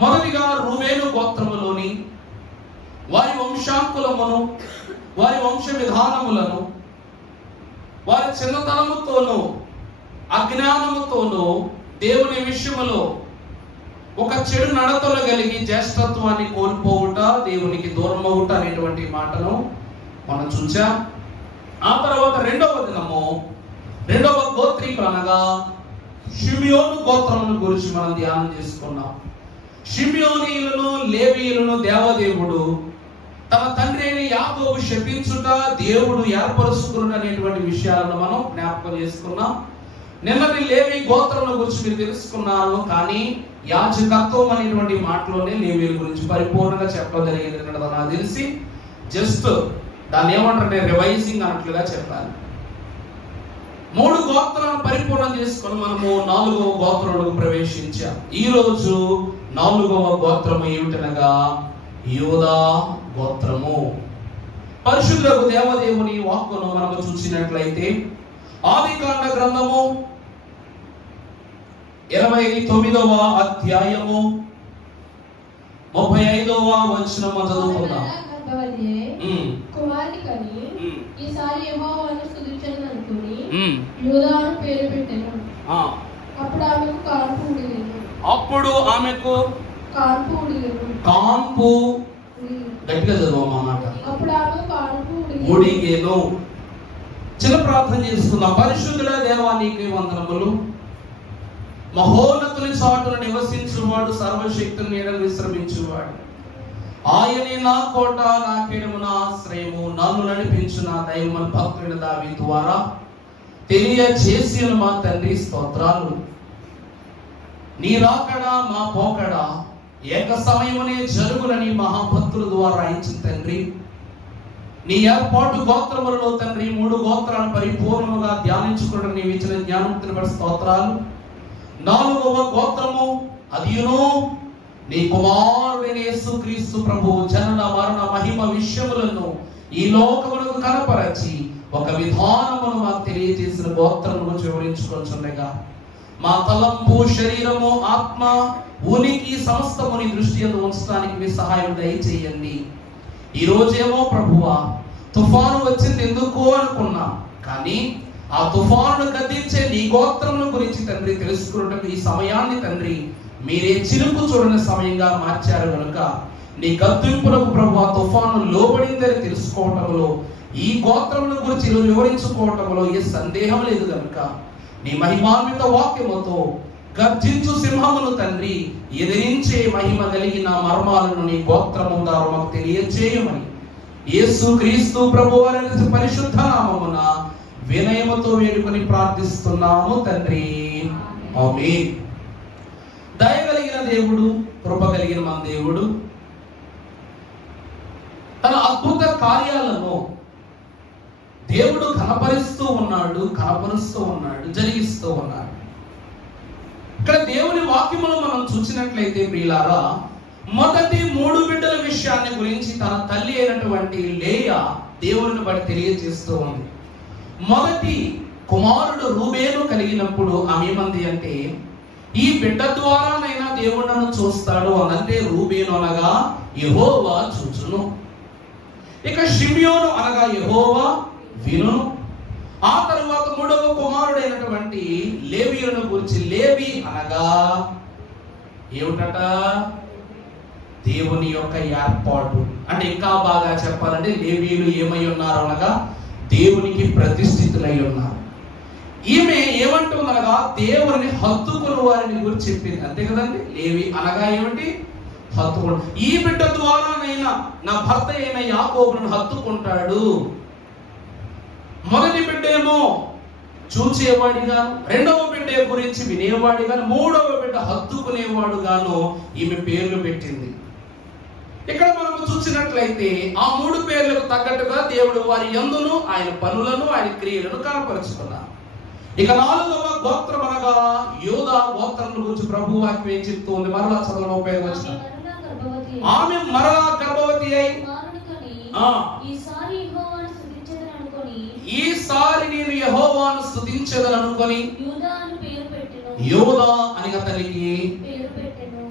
మొదటిగా రూబేను గోత్రములోని వారి వంశాంకులమును, వారి వంశ విధానములను, వారి చిన్నతనముతోనూ అజ్ఞానముతోనూ దేవుని విషయములో ఒక చెడు నడతలు కలిగి జ్యేష్ఠత్వాన్ని కోల్పోవుట, దేవునికి దూరం అవుట అనేటువంటి మాటను మనం చూచాం. ఆ తర్వాత రెండవ దినము రెండవ గోత్రీకులు అనగా షిమియోను గోత్రమును గురించి మనం ధ్యానం చేసుకున్నాం. షిమియోనీయులను లేవీయులను దేవదేవుడు తన తండ్రి అయిన యాకోబు శపించుట, దేవుడు ఏర్పరుచుకున్నట అనేటువంటి విషయాలను మనం జ్ఞాపకం చేసుకున్నాం. నిన్నటి లేవి గోత్రముల గురించి మీరు తెలుసుకున్నారు. కానీ యాజకత్వం అనేటువంటి మాటలోనే లేవీల గురించి పరిపూర్ణంగా చెప్పడం జరిగింది. నాకు తెలిసి జస్ట్ దాన్ని ఏమంటారంటే రివైజింగ్ అన్నట్లుగా చెప్పాలి. 3 గోత్రాలను పరిపూర్ణం చేసుకొని మనము 4వ గోత్రంలోకి ప్రవేశించాం. ఈ రోజు 4వ గోత్రము ఏమిటనగా యూదా గోత్రము. పరిశుద్ధులకు దేవదేవుని వాక్కును మనము చూసినట్లయితే ఆదికాండ గ్రంథము 29వ అధ్యాయము 35వ వచనము చదువుకుందాం. కుమారుని కని ఈసారి యెహోవాను స్తుతించను అనుకుని యూదా అని పేరు పెట్టెను. అప్పుడు ఆమెకు కాన్పు గట్టిగా చదవమాట. అప్పుడు ఆమెకు కాన్పు ఉడిగెను. చిన్న ప్రార్థన చేసుకుందాం. పరిశుద్ధుల దేవా నీకే వందనములు. మహోన్నతుని చాటున నివసించువాడు, సర్వశక్తుని నీడను విశ్రమించువాడు. ఆయనే నా కోట, నా కేడము, నా ఆశ్రయము, నన్ను నడిపించు నా దైవమని భక్తుడైన దావీదు ద్వారా తెలియజేసిన మా తండ్రి స్తోత్రాలు. నీ రాకడా మా పోకడా ఏక సమయమునే జరుగునని మహాభక్తుల ద్వారా రాయించిన తండ్రి, నీ ఏర్పాటు గోత్రములలో తండ్రి 3 గోత్రాలను పరిపూర్ణముగా ధ్యానించుకోవడం నీవు ఇచ్చిన జ్ఞానమును బట్టి స్తోత్రాలు. 4వ గోత్రము అదియును నీ కుమారుడైన యేసుక్రీస్తు ప్రభువు జనన మరణ మహిమ విషయములను ఈ లోకమునకు కనపరచి ఒక విధానమును మాకు తెలియజేసిన గోత్రమును వివరించుకొంచుండగా మా తలంపు, శరీరము, ఆత్మ, ఉనికి సమస్తముని దృష్టి యందు ఉంచడానికి మీ సహాయం దయచేయండి. ఈ రోజేమో ప్రభువా తుఫాను వచ్చింది ఎందుకు అనుకున్నా, కానీ ఆ తుఫాను గద్దించే నీ గోత్రముల గురించి తండ్రి తెలుసుకున్నట్టు ఈ సమయాన్ని తండ్రి మీరే చిరుపు చూడని సమయంగా మార్చారు కనుక నీ గద్దింపులకు ప్రభువా తుఫాను లోబడిందని తెలుసుకోవటంలో, ఈ గోత్రముల గురించి వివరించుకోవటంలో ఏ సందేహం లేదు కనుక నీ మహిమాన్విత వాక్యముతో గర్జించు సింహమును తండ్రి ఎదిరించే మహిమ కలిగిన మర్మాలను నీ గోత్రము ద్వారా మాకు తెలియజేయమని యేసుక్రీస్తు ప్రభువారి పరిశుద్ధ నామమున వినయముతో వేడుకొని ప్రార్థిస్తున్నాము తండ్రి, ఆమేన్. దయ కలిగిన దేవుడు, కృప కలిగిన మన దేవుడు తన అద్భుత కార్యాలను దేవుడు కనపరుస్తూ ఉన్నాడు, జరిగిస్తూ ఉన్నాడు. ఇక్కడ దేవుని వాక్యమును మనం చూసినట్లయితే ప్రియులారా, మొదటి 3 బిడ్డల విషయాన్ని గురించి తన తల్లి అయినటువంటి లేయా దేవుని బట్టి తెలియజేస్తూ ఉంది. మొదటి కుమారుడు రూబేను కలిగినప్పుడు ఆమె ఏమంది అంటే, ఈ బిడ్డ ద్వారానైనా దేవుడు నన్ను చూస్తాడు అనంటే రూబేను అనగా యెహోవా చూచును, ఇక షిమియోను అనగా యెహోవా వినును. ఆ తరువాత 3వ కుమారుడైనటువంటి లేవీయులను గురించి, లేవి అనగా ఏమిటట? దేవుని యొక్క ఏర్పాటు. అంటే ఇంకా బాగా చెప్పాలంటే లేవీయులు ఏమై ఉన్నారు అనగా దేవునికి ప్రతిష్ఠితులై ఉన్నారు. ఈమె ఏమంటుందనగా దేవుని హత్తుకుని వారిని గురించి చెప్పింది, అంతే కదండి. లేవి అనగా ఏమిటి? హత్తుకుని. ఈ బిడ్డ ద్వారానైనా నా భర్త అయిన యాకోబును హత్తుకుంటాడు. మొదటి బిడ్డ ఏమో చూచేవాడిగాను, 2వ బిడ్డ గురించి వినేవాడిగాను, 3వ బిడ్డ హత్తుకునేవాడుగాను ఈమె పేర్లు పెట్టింది. ఇక్కడ మనము చూసినట్లయితే ఆ 3 పేర్లకు తగ్గట్టుగా దేవుడు వారి యందును ఆయన పనులను, ఆయన క్రియలను కనపరుచుకున్నారు. ఇక 4వ గోత్రం అనగా యూదా గోత్రం గురించి ప్రభు వాక్యం ఏం చెప్తుంది? మరలా చదవడం ఉపయోగించిన ఆమె మరలా గర్భవతి అయి ఈసారి నేను యెహోవాను స్తుతించెదను అనుకొని యూదా అని అతనికి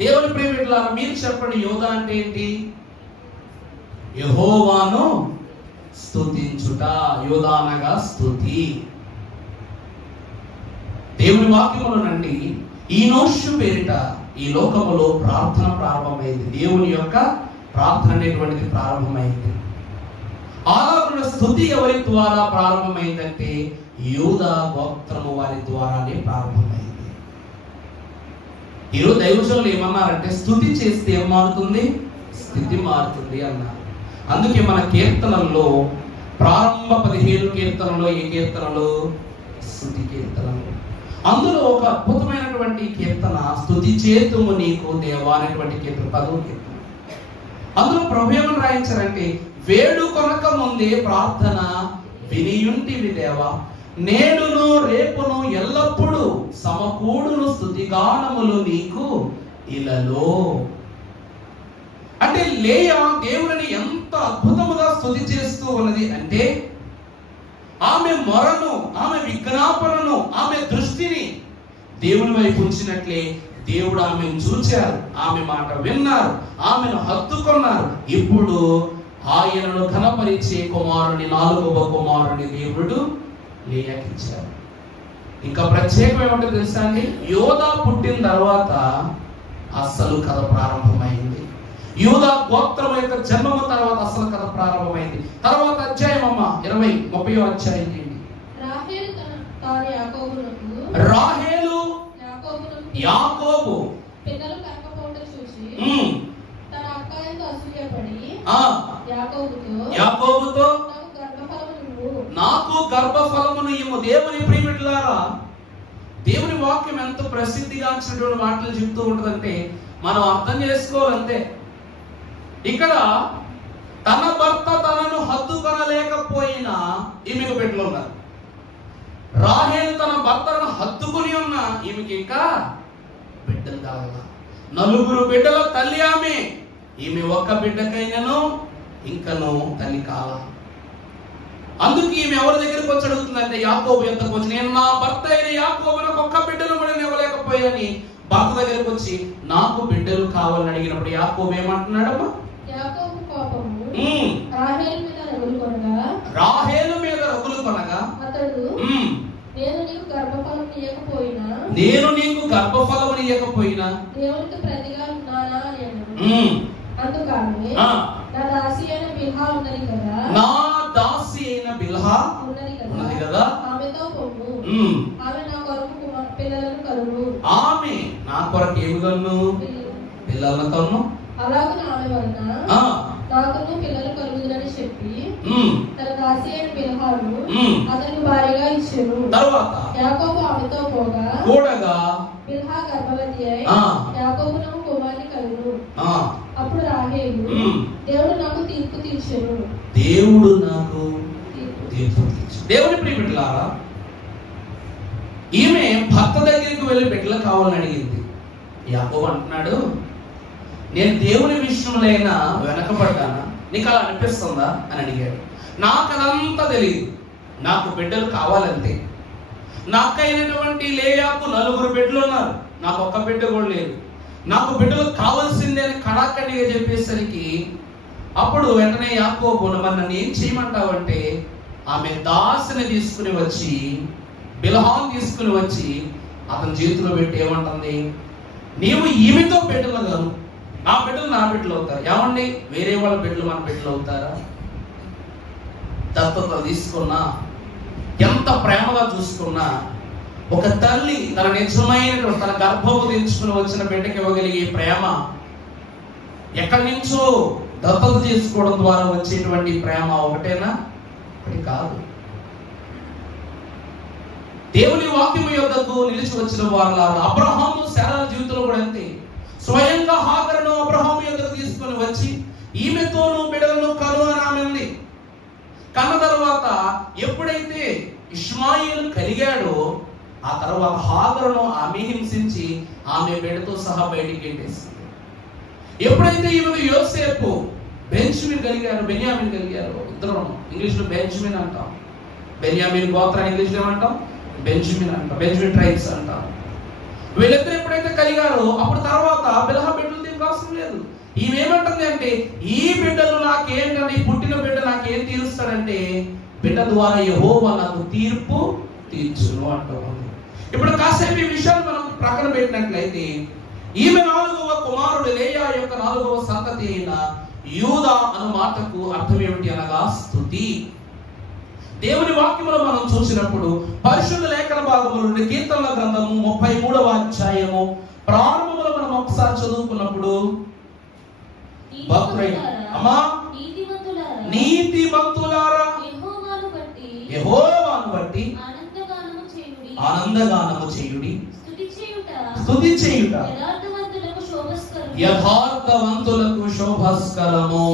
దేవుని ప్రియమిట్లారా, మీరు చెప్పండి, యోధా అంటే ఏంటి? యెహోవాను స్తుతించుట. యోధా అనగా స్తుతి. దేవుని వాక్యములో నుండి ఈనోషు పేరిట ఈ లోకములో ప్రార్థన ప్రారంభమైంది. దేవుని యొక్క ప్రార్థన అనేటువంటిది ప్రారంభమైంది. ఆరాధన స్తుతి ఎవరి ద్వారా ప్రారంభమైందంటే యూదా గోత్రము వారి ద్వారానే ప్రారంభమైంది. ఈరోజు దైవజనులు ఏమన్నారంటే, స్తుతి చేస్తే ఏం మారుతుంది? స్థితి మారుతుంది అన్నారు. అందుకే మన కీర్తనల్లో ప్రారంభ 17 కీర్తనలో ఏ కీర్తనలు? స్తుతి కీర్తనలు. అందులో ఒక అద్భుతమైనటువంటి కీర్తన స్తుతి చేతుము నీకు దేవా అనేటువంటి కీర్తన, 10వ కీర్తన. అందులో ప్రభు ఏమని రాయించారంటే, వేడు కొనక ముందే ప్రార్థన వినియుంటివి దేవా, నేడును రేపును ఎల్లప్పుడూ సమకూడును స్తుతిగానములు నీకు ఇలలో. అంటే లేయా దేవుడిని ఎంత అద్భుతముగా స్తుతి చేస్తూ ఉన్నది అంటే, ఆమె మొరను, ఆమె విజ్ఞాపనను, ఆమె దృష్టిని దేవుని వైపు ఉంచినట్లే దేవుడు ఆమెను చూచారు, ఆమె మాట విన్నారు, ఆమెను హత్తుకున్నారు. ఇప్పుడు ఆయనను ఘనపరిచే కుమారుని, 4వ కుమారుని దేవుడు లేయాకిచ్చారు. ఇంకా ప్రత్యేకం ఏమంటే తెలుసా అండి, యోధా పుట్టిన తర్వాత అస్సలు కథ ప్రారంభమైంది. యూదా గోత్రం యొక్క జన్మము తర్వాత అసలు కథ ప్రారంభమైంది. తర్వాత అధ్యాయం అమ్మ 30వ అధ్యాయం ఏంటి? రాహేలు యాకోబు పిల్లలు కనకపోవడం చూసి తన అక్క యందు అసూయపడి యాకోబుతో నాకు గర్భఫలమును ఇవ్వు. దేవుని ప్రియమిట్లారా, దేవుని వాక్యం ఎంత ప్రసిద్ధిగాంచినటువంటి మాటలు చెప్తూ ఉంటుందంటే మనం అర్థం చేసుకోవాలంతే. ఇక్కడ తన భర్త తనను హత్తుకొనలేకపోయినా ఈమెకు బిడ్డలు ఉన్నారు. రాహేలు తన భర్తను హత్తుకుని ఉన్న ఈమెకి ఇంకా బిడ్డలు కావాల. 4 బిడ్డల తల్లి ఆమె. ఈమె ఒక్క బిడ్డకైనను ఇంకను తల్లి కాల. అందుకు ఈమె ఎవరి దగ్గరికి వచ్చి అడుగుతుందంటే యాకోబు ఎంతకు వచ్చి, నేను నా భర్త అయిన యాకోబునకు ఒక్క బిడ్డను కూడా ఇవ్వలేకపోయాని భర్త దగ్గరికి వచ్చి నాకు బిడ్డలు కావాలని అడిగినప్పుడు యాకోబు ఏమంటున్నాడమ్మా? రాహేలు మీద రగులు కొనగా అతడు నేను నీకు గర్భఫలము ఇయ్యకపోయినా దేవునికి ప్రతిగా ఉన్నానా అని అన్నాడు. అందుకని నా దాసి అయిన బిల్హా ఉన్నది కదా, ఆమెతో పొమ్ము, ఆమె నా కొరకు పిల్లలను కలుగు. ఆమె నా కొరకు ఏమి కలుగు? పిల్లలను కలుగు. అలాగే ఆమె వలన నాకును పిల్లలు కలుగుదని చెప్పి తన దాసి అయిన బిల్హాను అతనికి భార్యగా ఇచ్చాను. తర్వాత యాకోబు ఆమెతో పోగా బిల్హా గర్భవతి అయి యాకోబునకు కుమారుని కలుగు. అప్పుడు రాహేలు దేవుడు నాకు తీర్పు తీర్చెను. దేవుని ప్రియమిట్లారా, ఈమె భర్త దగ్గరికి వెళ్ళి బిడ్డలు కావాలని అడిగింది. యాకోబు అంటున్నాడు, నేను దేవుని విషయంలో అయినా వెనకబడ్డానా? నీకు అలా అనిపిస్తుందా అని అడిగాడు. నాకు అదంతా తెలియదు, నాకు బిడ్డలు కావాలంతే. నాకు అయినటువంటి లేయాకు 4 బిడ్డలు ఉన్నారు, నాకు ఒక్క బిడ్డ కూడా లేదు. నాకు బిడ్డలు కావాల్సిందే అని కడాకడిగా చెప్పేసరికి అప్పుడు వెంటనే యాకోబు, మరి నన్ను ఏం చేయమంటావంటే, ఆమె దాసిని తీసుకుని వచ్చి, బిల్హాను తీసుకుని వచ్చి అతని చేతిలో పెట్టి ఏమంటుంది, నీవు ఈమెతో బిడ్డలు కాదు, నా బిడ్డలు నా బిడ్డలు అవుతారు. ఏమండి, వేరే వాళ్ళ బిడ్డలు మన బిడ్డలు అవుతారా? దత్తత తీసుకున్నా, ఎంత ప్రేమగా చూసుకున్నా, ఒక తల్లి తన నిజమైనటువంటి తన గర్భము తెచ్చుకుని వచ్చిన బిడ్డకి ఇవ్వగలిగే ప్రేమ ఎక్కడి నుంచో దత్తత చేసుకోవడం ద్వారా వచ్చేటువంటి ప్రేమ ఒకటేనా? ఒకటి కాదు. దేవుని వాక్యము యొద్దకు నిలిచి వచ్చిన వారు అబ్రహాము శారా జీవితంలో కూడా అంతే. స్వయంగా హాగరును అబ్రహాము యొద్దకు తీసుకొని వచ్చి ఈమెతోను బిడ్డలను కను అని ఆమె ఉంది. కన్న తర్వాత ఎప్పుడైతే ఇష్మాయిలు కలిగాడో ఆ తర్వాత హాగరును ఆమె హింసించి ఆమె బిడ్డతో సహా బయటికి గెంటేసింది. ఎప్పుడైతే ఈమెకు యోసేపు బెంజమిన్ కలిగారు, బెన్యామిన్ కలిగారు, ఇద్దరు ఇంగ్లీష్ లో బెంజమిన్ అంటాం, బెన్యామిన్ గోత్రాన్ని ఇంగ్లీష్ లో ఏమంటాం? బెంజమిన్ అంటాం, బెంజమిన్ ట్రైబ్స్ అంటాం. వీళ్ళిద్దరు ఎప్పుడైతే కలిగారో అప్పుడు తర్వాత బిల్హా బిడ్డలు దీనికి అవసరం లేదు. ఈమెమంటుంది అంటే ఈ బిడ్డలు నాకేంటంటే ఈ పుట్టిన బిడ్డ నాకేం తీరుస్తాడంటే బిడ్డ ద్వారా యెహోవా నాకు తీర్పు తీర్చును అంటుంది. ఇప్పుడు కాసేపు ఈ విషయాన్ని మనం ప్రక్కన పెట్టినట్లయితే ఈమె 4వ కుమారుడు లేయా యొక్క 4వ సంతతి అయిన యూదా అన్న మాటకు అర్థం ఏమిటి అనగా స్తుతి. దేవుని వాక్యములో మనం చూసినప్పుడు పరిశుద్ధ లేఖన భాగముల నుండి కీర్తనల గ్రంథము 33వ అధ్యాయము ప్రారంభంలో మనం ఒకసారి చదువుకున్నప్పుడు నీతిమంతులారా యెహోవాను బట్టి ఆనందగానము చేయుడి, స్తుతి చేయుట యథార్థవంతులకు శోభస్కరము.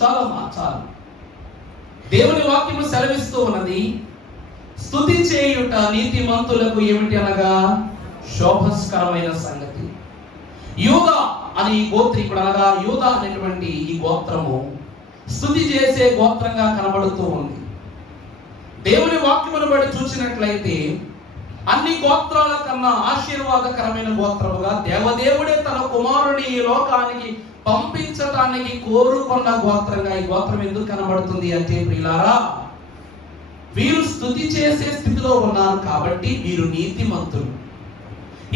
చాలా దేవుని వాక్యము సెలవిస్తూ ఉన్నది స్తుతి చేయుట నీతిమంతులకు ఏమిటి అనగా శోభస్కరమైన సంగతి. యూదా అని ఈ గోత్రీకుడు అనగా యూదా అనేటువంటి ఈ గోత్రము స్తుతి చేసే గోత్రంగా కనబడుతూ ఉంది. దేవుని వాక్యమును బట్టి చూసినట్లయితే అన్ని గోత్రాల కన్నా ఆశీర్వాదకరమైన గోత్రముగా దేవదేవుడే తన కుమారుని ఈ లోకానికి పంపించటానికి కోరుకున్న గోత్రంగా ఈ గోత్రం ఎందుకు కనబడుతుంది అంటే ప్రియులారా, వీరు స్తుతి చేసే స్థితిలో ఉన్నారు కాబట్టి వీరు నీతిమంతులు.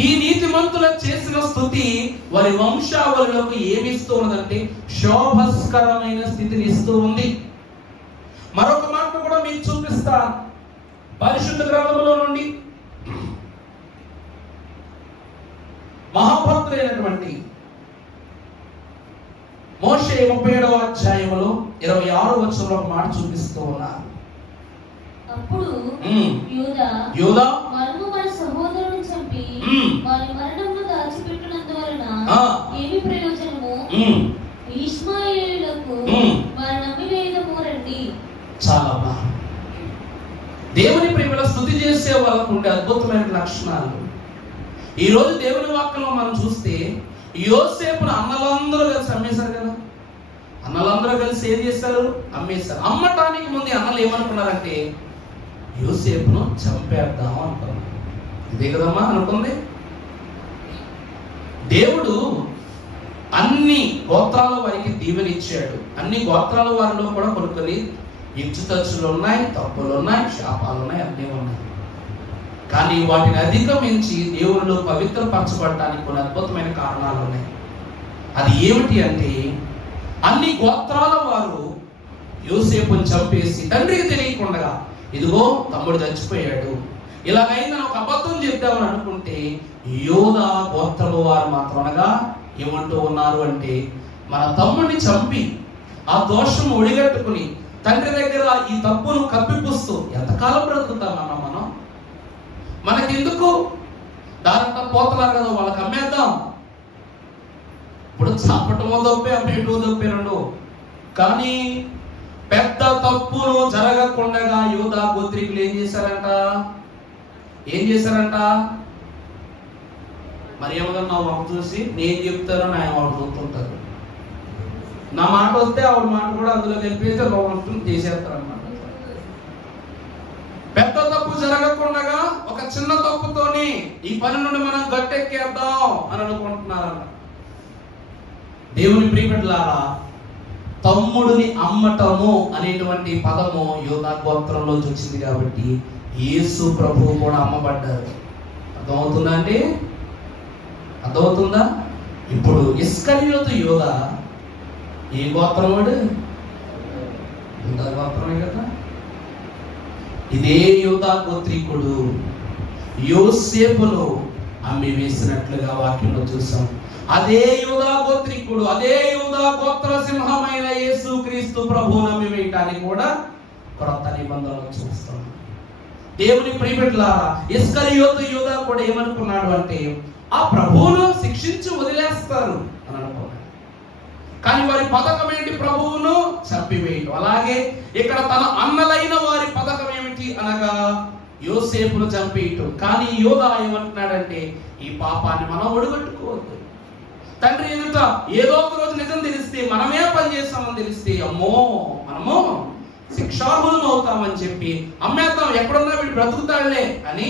ఈ నీతిమంతుల చేసిన స్తుతి వారి వంశావళులకు ఏమిస్తూ ఉన్నదంటే శోభస్కరమైన స్థితిని ఇస్తూ ఉంది. మరొక మాట కూడా మీకు చూపిస్తా పరిశుద్ధ గ్రంథములో నుండి మహాభక్తులైనటువంటి మోషే 37వ అధ్యాయములో 26వ వచనంలో ఒక మాట చూపిస్తూ ఉన్నారు. అప్పుడు యూదా మన సహోదరుని చంపి వారి మరణమును దాచిపెట్టినందువలన ఏమి ప్రయోజనము? ఇష్మాయేలులకు వారి నమ్మివేయదము రండి. చాలా బాగా దేవుని ప్రేమలో స్తుతి చేసే వాళ్ళకు ఉండే అద్భుతమైన లక్షణాలు ఈ రోజు దేవుని వాక్యంలో మనం చూస్తే యోసేపును అన్నలందరూ కలిసి అమ్మేశారు కదా. అన్నలందరూ కలిసి ఏం చేస్తారు? అమ్మేశారు. అమ్మటానికి ముందు అన్నలు ఏమనుకున్నారంటే యోసేపును చంపేద్దాం అనుకున్నారు. ఇదే కదమ్మా అనుకుంది. దేవుడు అన్ని గోత్రాల వారికి దీవెనిచ్చాడు. అన్ని గోత్రాల వారిలో కూడా కొన్ని ఇచ్చుతచ్చులు ఉన్నాయి, తప్పులు ఉన్నాయి, శాపాలు ఉన్నాయి, అన్నీ ఉన్నాయి. కానీ వాటిని అధిగమించి దేవుళ్ళు పవిత్రపరచబడటానికి కొన్ని అద్భుతమైన కారణాలు ఉన్నాయి. అది ఏమిటి అంటే అన్ని గోత్రాల వారు యోసేపుని చంపేసి తండ్రికి తెలియకుండా ఇదిగో తమ్ముడు చచ్చిపోయాడు ఇలాగైందని ఒక అబద్ధం చెప్తామని అనుకుంటే యోదా గోత్రము వారు మాత్రమనగా ఏమంటూ ఉన్నారు అంటే మన తమ్ముడిని చంపి ఆ దోషం ఒడిగట్టుకుని తండ్రి దగ్గర ఈ తప్పును కప్పిపుస్తూ ఎంతకాలం బ్రతుకుతామన్నా మనం? మనకెందుకు? దారంతా పోతున్నారు కదా, వాళ్ళకి అమ్మేద్దాం. ఇప్పుడు చాపటమో దొప్పే అమ్మేటో దొప్పేనండు. కానీ పెద్ద తప్పును జరగకుండా యూదా గోత్రీకులు ఏం చేశారంట? మరి ఏమన్నా ఒక చూసి నేను చెప్తాను నా ఆవిడ చూస్తుంటారు. నా మాట వస్తే ఆవిడ మాట కూడా అందులో కలిపేసి లోపం చేసేస్తారన్నమాట. పెద్ద తప్పు జరగకుండా ఒక చిన్న తప్పుతోని ఈ పని నుండి మనం గట్టెక్కేద్దాం అని అనుకుంటున్నారన్న. దేవుని ప్రియబిడ్డలారా, తమ్ముడిని అమ్మటము అనేటువంటి పదము యూదా గోత్రంలో వచ్చింది కాబట్టి యేసు ప్రభువు కూడా అమ్మబడ్డారు. అర్థమవుతుందా అండి? అర్థమవుతుందా? ఇప్పుడు ఇస్కరియోతు యూదా ఏ గోత్రం వాడు? యూదా గోత్రమే కదా. ఇదే యూదా గోత్రీకుడు యోసేపును అమ్మి వేసినట్లుగా వాక్యంలో చూసాం. అదే యూదా గోత్రీకుడు, అదే యూదా గోత్ర సింహమైన యేసు క్రీస్తు ప్రభువును అమ్మి వేయటానికి కూడా క్రొత్త నిబంధనలు చూస్తాం. దేవుని ప్రియబిడ్డలారా, ఇస్కరియోతు యూదా కూడా ఏమనుకున్నాడు అంటే ఆ ప్రభువును శిక్షించి వదిలేస్తారు అని అనుకున్నాడు. కానీ వారి పథకం ఏంటి? ప్రభువును చంపివేయటం. అలాగే ఇక్కడ తన అన్నలైన వారి పథకం ఏమిటి అనగా యోసేపును చంపేయటం. కానీ యోదా ఏమంటున్నాడంటే ఈ పాపాన్ని మనం ఒడిగట్టుకోవద్దు. తండ్రి ఎదుట ఏదో ఒక రోజు నిజం తెలిస్తే, మనమే పని చేస్తామని తెలిస్తే అమ్మో మనము శిక్షార్హులం అవుతామని చెప్పి అమ్మేద్దాం, ఎక్కడున్నా వీడు బ్రతుకుతాడులే అని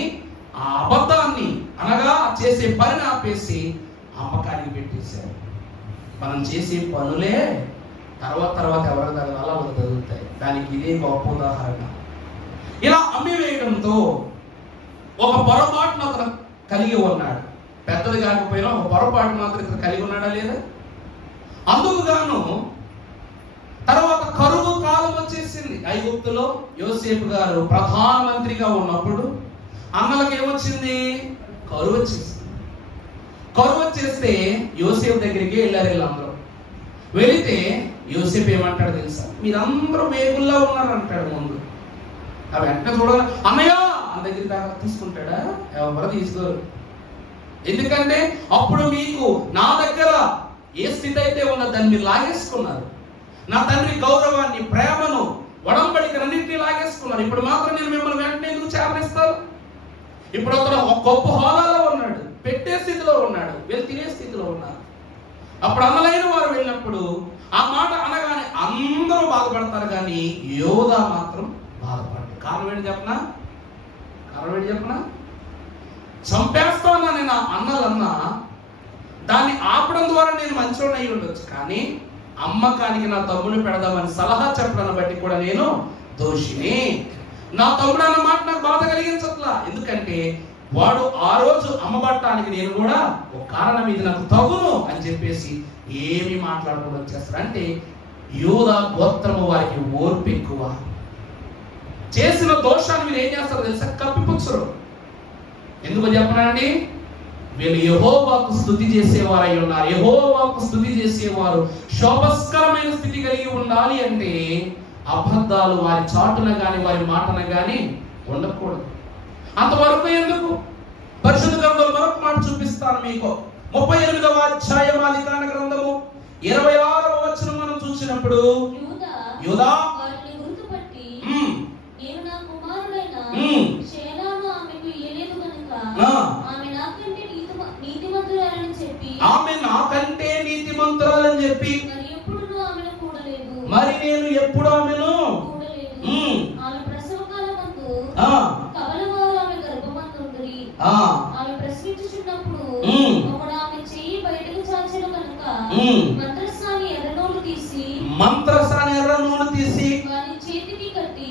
ఆ అబద్ధాన్ని, అనగా చేసే పనిని ఆపేసి అమ్మకానికి పెట్టేశారు. మనం చేసే పనులే తర్వాత ఎవరి దగ్గర వాళ్ళకి తగులుతాయి. దానికి ఇదే గొప్ప ఉదాహరణ. ఇలా అమ్మి వేయడంతో ఒక పొరపాటును అతను కలిగి ఉన్నాడు. పెద్దది కాకపోయినా ఒక పొరపాటు మాత్రం ఇతను కలిగి ఉన్నాడా లేదా? అందుకు గాను తర్వాత కరువు కాలం వచ్చేసింది. ఐగుప్తులో యోసేపు గారు ప్రధానమంత్రిగా ఉన్నప్పుడు అన్నలకు ఏమొచ్చింది? కరువు వచ్చేసింది. కరువు వచ్చేస్తే యోసేపు దగ్గరికి వెళ్ళారు వీళ్ళందరూ. వెళితే యోసేపు ఏమంటాడు తెలుసా? మీరందరూ వేగుల్లా ఉన్నారు అంటాడు ముందు. ఆ వెంటనే చూడాలి అన్నయ్య మన దగ్గర దాకా తీసుకుంటాడా? ఎవరు తీసుకోరు. ఎందుకంటే అప్పుడు మీకు నా దగ్గర ఏ స్థితి అయితే ఉందో దాన్ని మీరు లాగేసుకున్నారు. నా తండ్రి గౌరవాన్ని, ప్రేమను, ఒడంబడికలన్నింటినీ లాగేసుకున్నారు. ఇప్పుడు మాత్రం నేను మిమ్మల్ని వెంటనే ఎందుకు చేరనిస్తాను? ఇప్పుడు అతను ఒక గొప్ప హోదాలో ఉన్నాడు, పెట్టే స్థితిలో ఉన్నాడు, వీళ్ళు తినే స్థితిలో ఉన్నారు. అప్పుడు అన్నలైన వారు వెళ్ళినప్పుడు ఆ మాట అనగానే అందరూ బాధపడతారు, కానీ యోధ మాత్రం బాధపడతారు. కారణం ఏంటి చెప్పనా? చంపేస్తా ఉన్నా నేను అన్నలన్నా దాన్ని ఆపడం ద్వారా నేను మంచోడిని అయి ఉండొచ్చు, కానీ అమ్మకానికి నా తమ్ముడిని పెడదామని సలహా చెప్పడాన్ని బట్టి కూడా నేను దోషిని. నా తమ్ముడు అన్న మాట నాకు బాధ కలిగించట్లా. ఎందుకంటే వాడు ఆ రోజు అమ్మబట్టానికి నేను కూడా ఒక కారణం ఇది నాకు తగును అని చెప్పేసి ఏమి మాట్లాడకుండా వచ్చేస్తారు. అంటే యూదా గోత్రము వారికి ఓర్పు ఎక్కువ. చేసిన దోషాన్ని మీరు ఏం చేస్తారో తెలుసా? కప్పిపుచ్చరు. ఎందుకు చెప్పనండి? వీళ్ళు యెహోవాకు స్తుతి చేసేవారై ఉన్నారు. యెహోవాకు స్తుతి చేసేవారు శోభస్కరమైన స్థితి కలిగి ఉండాలి అంటే అబద్ధాలు వారి చాటున గాని వారి మాటన గాని ఉండకూడదు. అంతవరకు ఎందుకు? పరిశుద్ధ గ్రంథంలో మరొక మాట చూపిస్తాను మీకు. 38వ అధ్యాయం ఆదికాండ గ్రంథము 26వ వచనం మనం చూసినప్పుడు యూదా వారిని గుర్తుపట్టి నేను నా కుమారుడైన షేలాను ఆమెకు ఇయ్యలేదు కనుక ఆమె నాకంటే నీతిమంతురాలని చెప్పి మరి నేను ఎప్పుడు ఆమెను ఆమె ప్రసవ కాలమందు కవలవారు ఆమె గర్భమందుండ్రి ఆమె ప్రసవించుచున్నప్పుడు ఒకడు ఆమె చెయ్యి బయటకు చాచెను కనుక మంత్రసాని ఎర్రనూలు తీసి వాని చేతికి కట్టి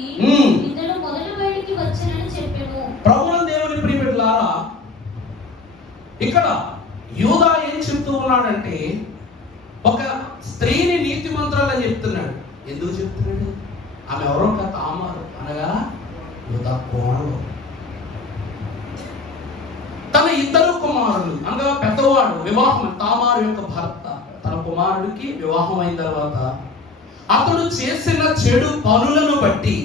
ఇతడు మొదట బయటికి వచ్చానని చెప్పెను. ప్రభువు దేవుని ప్రియబిడ్డలారా, ఇక్కడ యూదా ఏం చెప్తూ ఉన్నాడంటే ఒక స్త్రీని నీతిమంతురాలని చెప్తున్నాడు. ఎందుకు చెప్తున్నాడు? ఆమె ఎవరో తామారు, అనగా యూదా కోడలు. తన ఇద్దరు కుమారులు అనగా పెద్దవాడు వివాహం, తామారు యొక్క భర్త తన కుమారుడికి వివాహం అయిన తర్వాత అతడు చేసిన చెడు పనులను బట్టి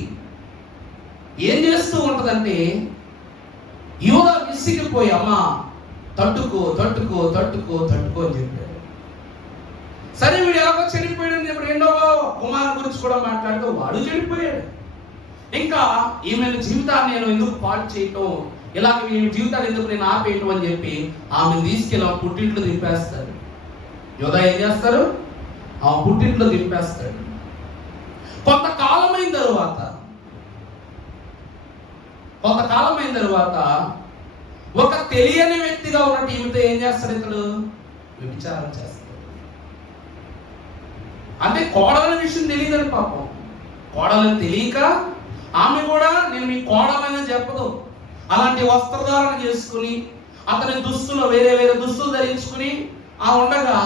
ఏం చేస్తూ ఉంటదంటే యూదా విసిగిపోయి అమ్మా తట్టుకో తట్టుకో తట్టుకో తట్టుకో అని చెప్పాడు. సరే వీడు ఎలాగో చెడిపోయాడు. ఇప్పుడు రెండవ కుమారుడు గురించి కూడా మాట్లాడుతూ వాడు చెడిపోయాడు. ఇంకా ఈమెను జీవితాన్ని నేను ఎందుకు పాడు చేయటం, ఇలాగ ఈమె జీవితాన్ని ఎందుకు నేను ఆపేయటం అని చెప్పి ఆమెను తీసుకెళ్ళి ఆమె పుట్టింట్లో దింపేస్తాడు. యోధా ఏం చేస్తారు? ఆమె పుట్టింట్లో దింపేస్తాడు. కొంతకాలమైన తరువాత ఒక తెలియని వ్యక్తిగా ఉన్నట్టు ఈమెతో ఏం చేస్తాడు? ఇతడు వ్యభిచారం చేస్తాడు. అంటే కోడలని విషయం తెలియదని పాపం. కోడలని తెలియక ఆమె కూడా నేను మీ కోడలని చెప్పదు. అలాంటి వస్త్రధారణ చేసుకుని అతని దుస్తులు వేరే దుస్తులు ధరించుకుని ఆ ఉండగా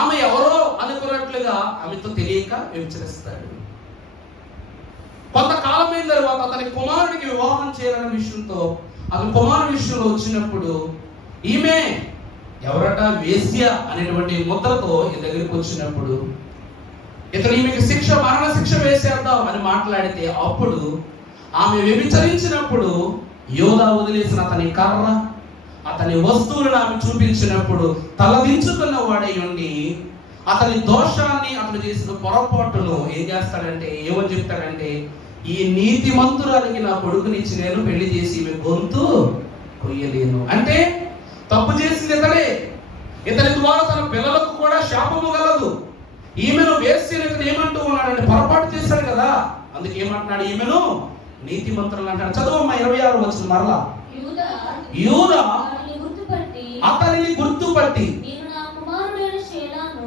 ఆమె ఎవరో అనుకున్నట్లుగా ఆమెతో తెలియక వ్యభిచరిస్తాడు. కొంతకాలమైన తర్వాత అతని కుమారుడికి వివాహం చేయాలనే విషయంతో అతని కుమారుడి విషయంలో వచ్చినప్పుడు ఈమె ఎవరట వేశ్య అనేటువంటి ముద్రతో ఈ దగ్గరికి వచ్చినప్పుడు ఇతను ఈమెకి మరణ శిక్ష వేసేద్దాం అని మాట్లాడితే అప్పుడు ఆమె వ్యభిచరించినప్పుడు యోధా వదిలేసిన అతని కర్ర అతని వస్తువులను ఆమె చూపించినప్పుడు తలదించుకున్న వాడై ఉండి అతని దోషాన్ని అతను చేసిన పొరపాటును ఏం చేస్తాడంటే ఏమని చెప్తాడంటే ఈ నీతిమంతురాలికి నా కొడుకునిచ్చి నేను పెళ్లి చేసి ఈమె గొంతు కొయ్యలేను. అంటే తప్పు చేసింది ఇతడే. ఇతని ద్వారా తన పిల్లలకు కూడా శాపము కలదు. ఈమెను వేసిన ఇతను ఏమంటూ ఉన్నాడంటే పొరపాటు చేశాడు కదా, అందుకే ఏమంటున్నాడు? ఈమెను నీతిమంతురాలు అంటాడు. చదువమ్మా 26 వచ్చిన మరలా. యూదా అతనిని గుర్తుపట్టి నేను నా కుమారుడైన షేలాను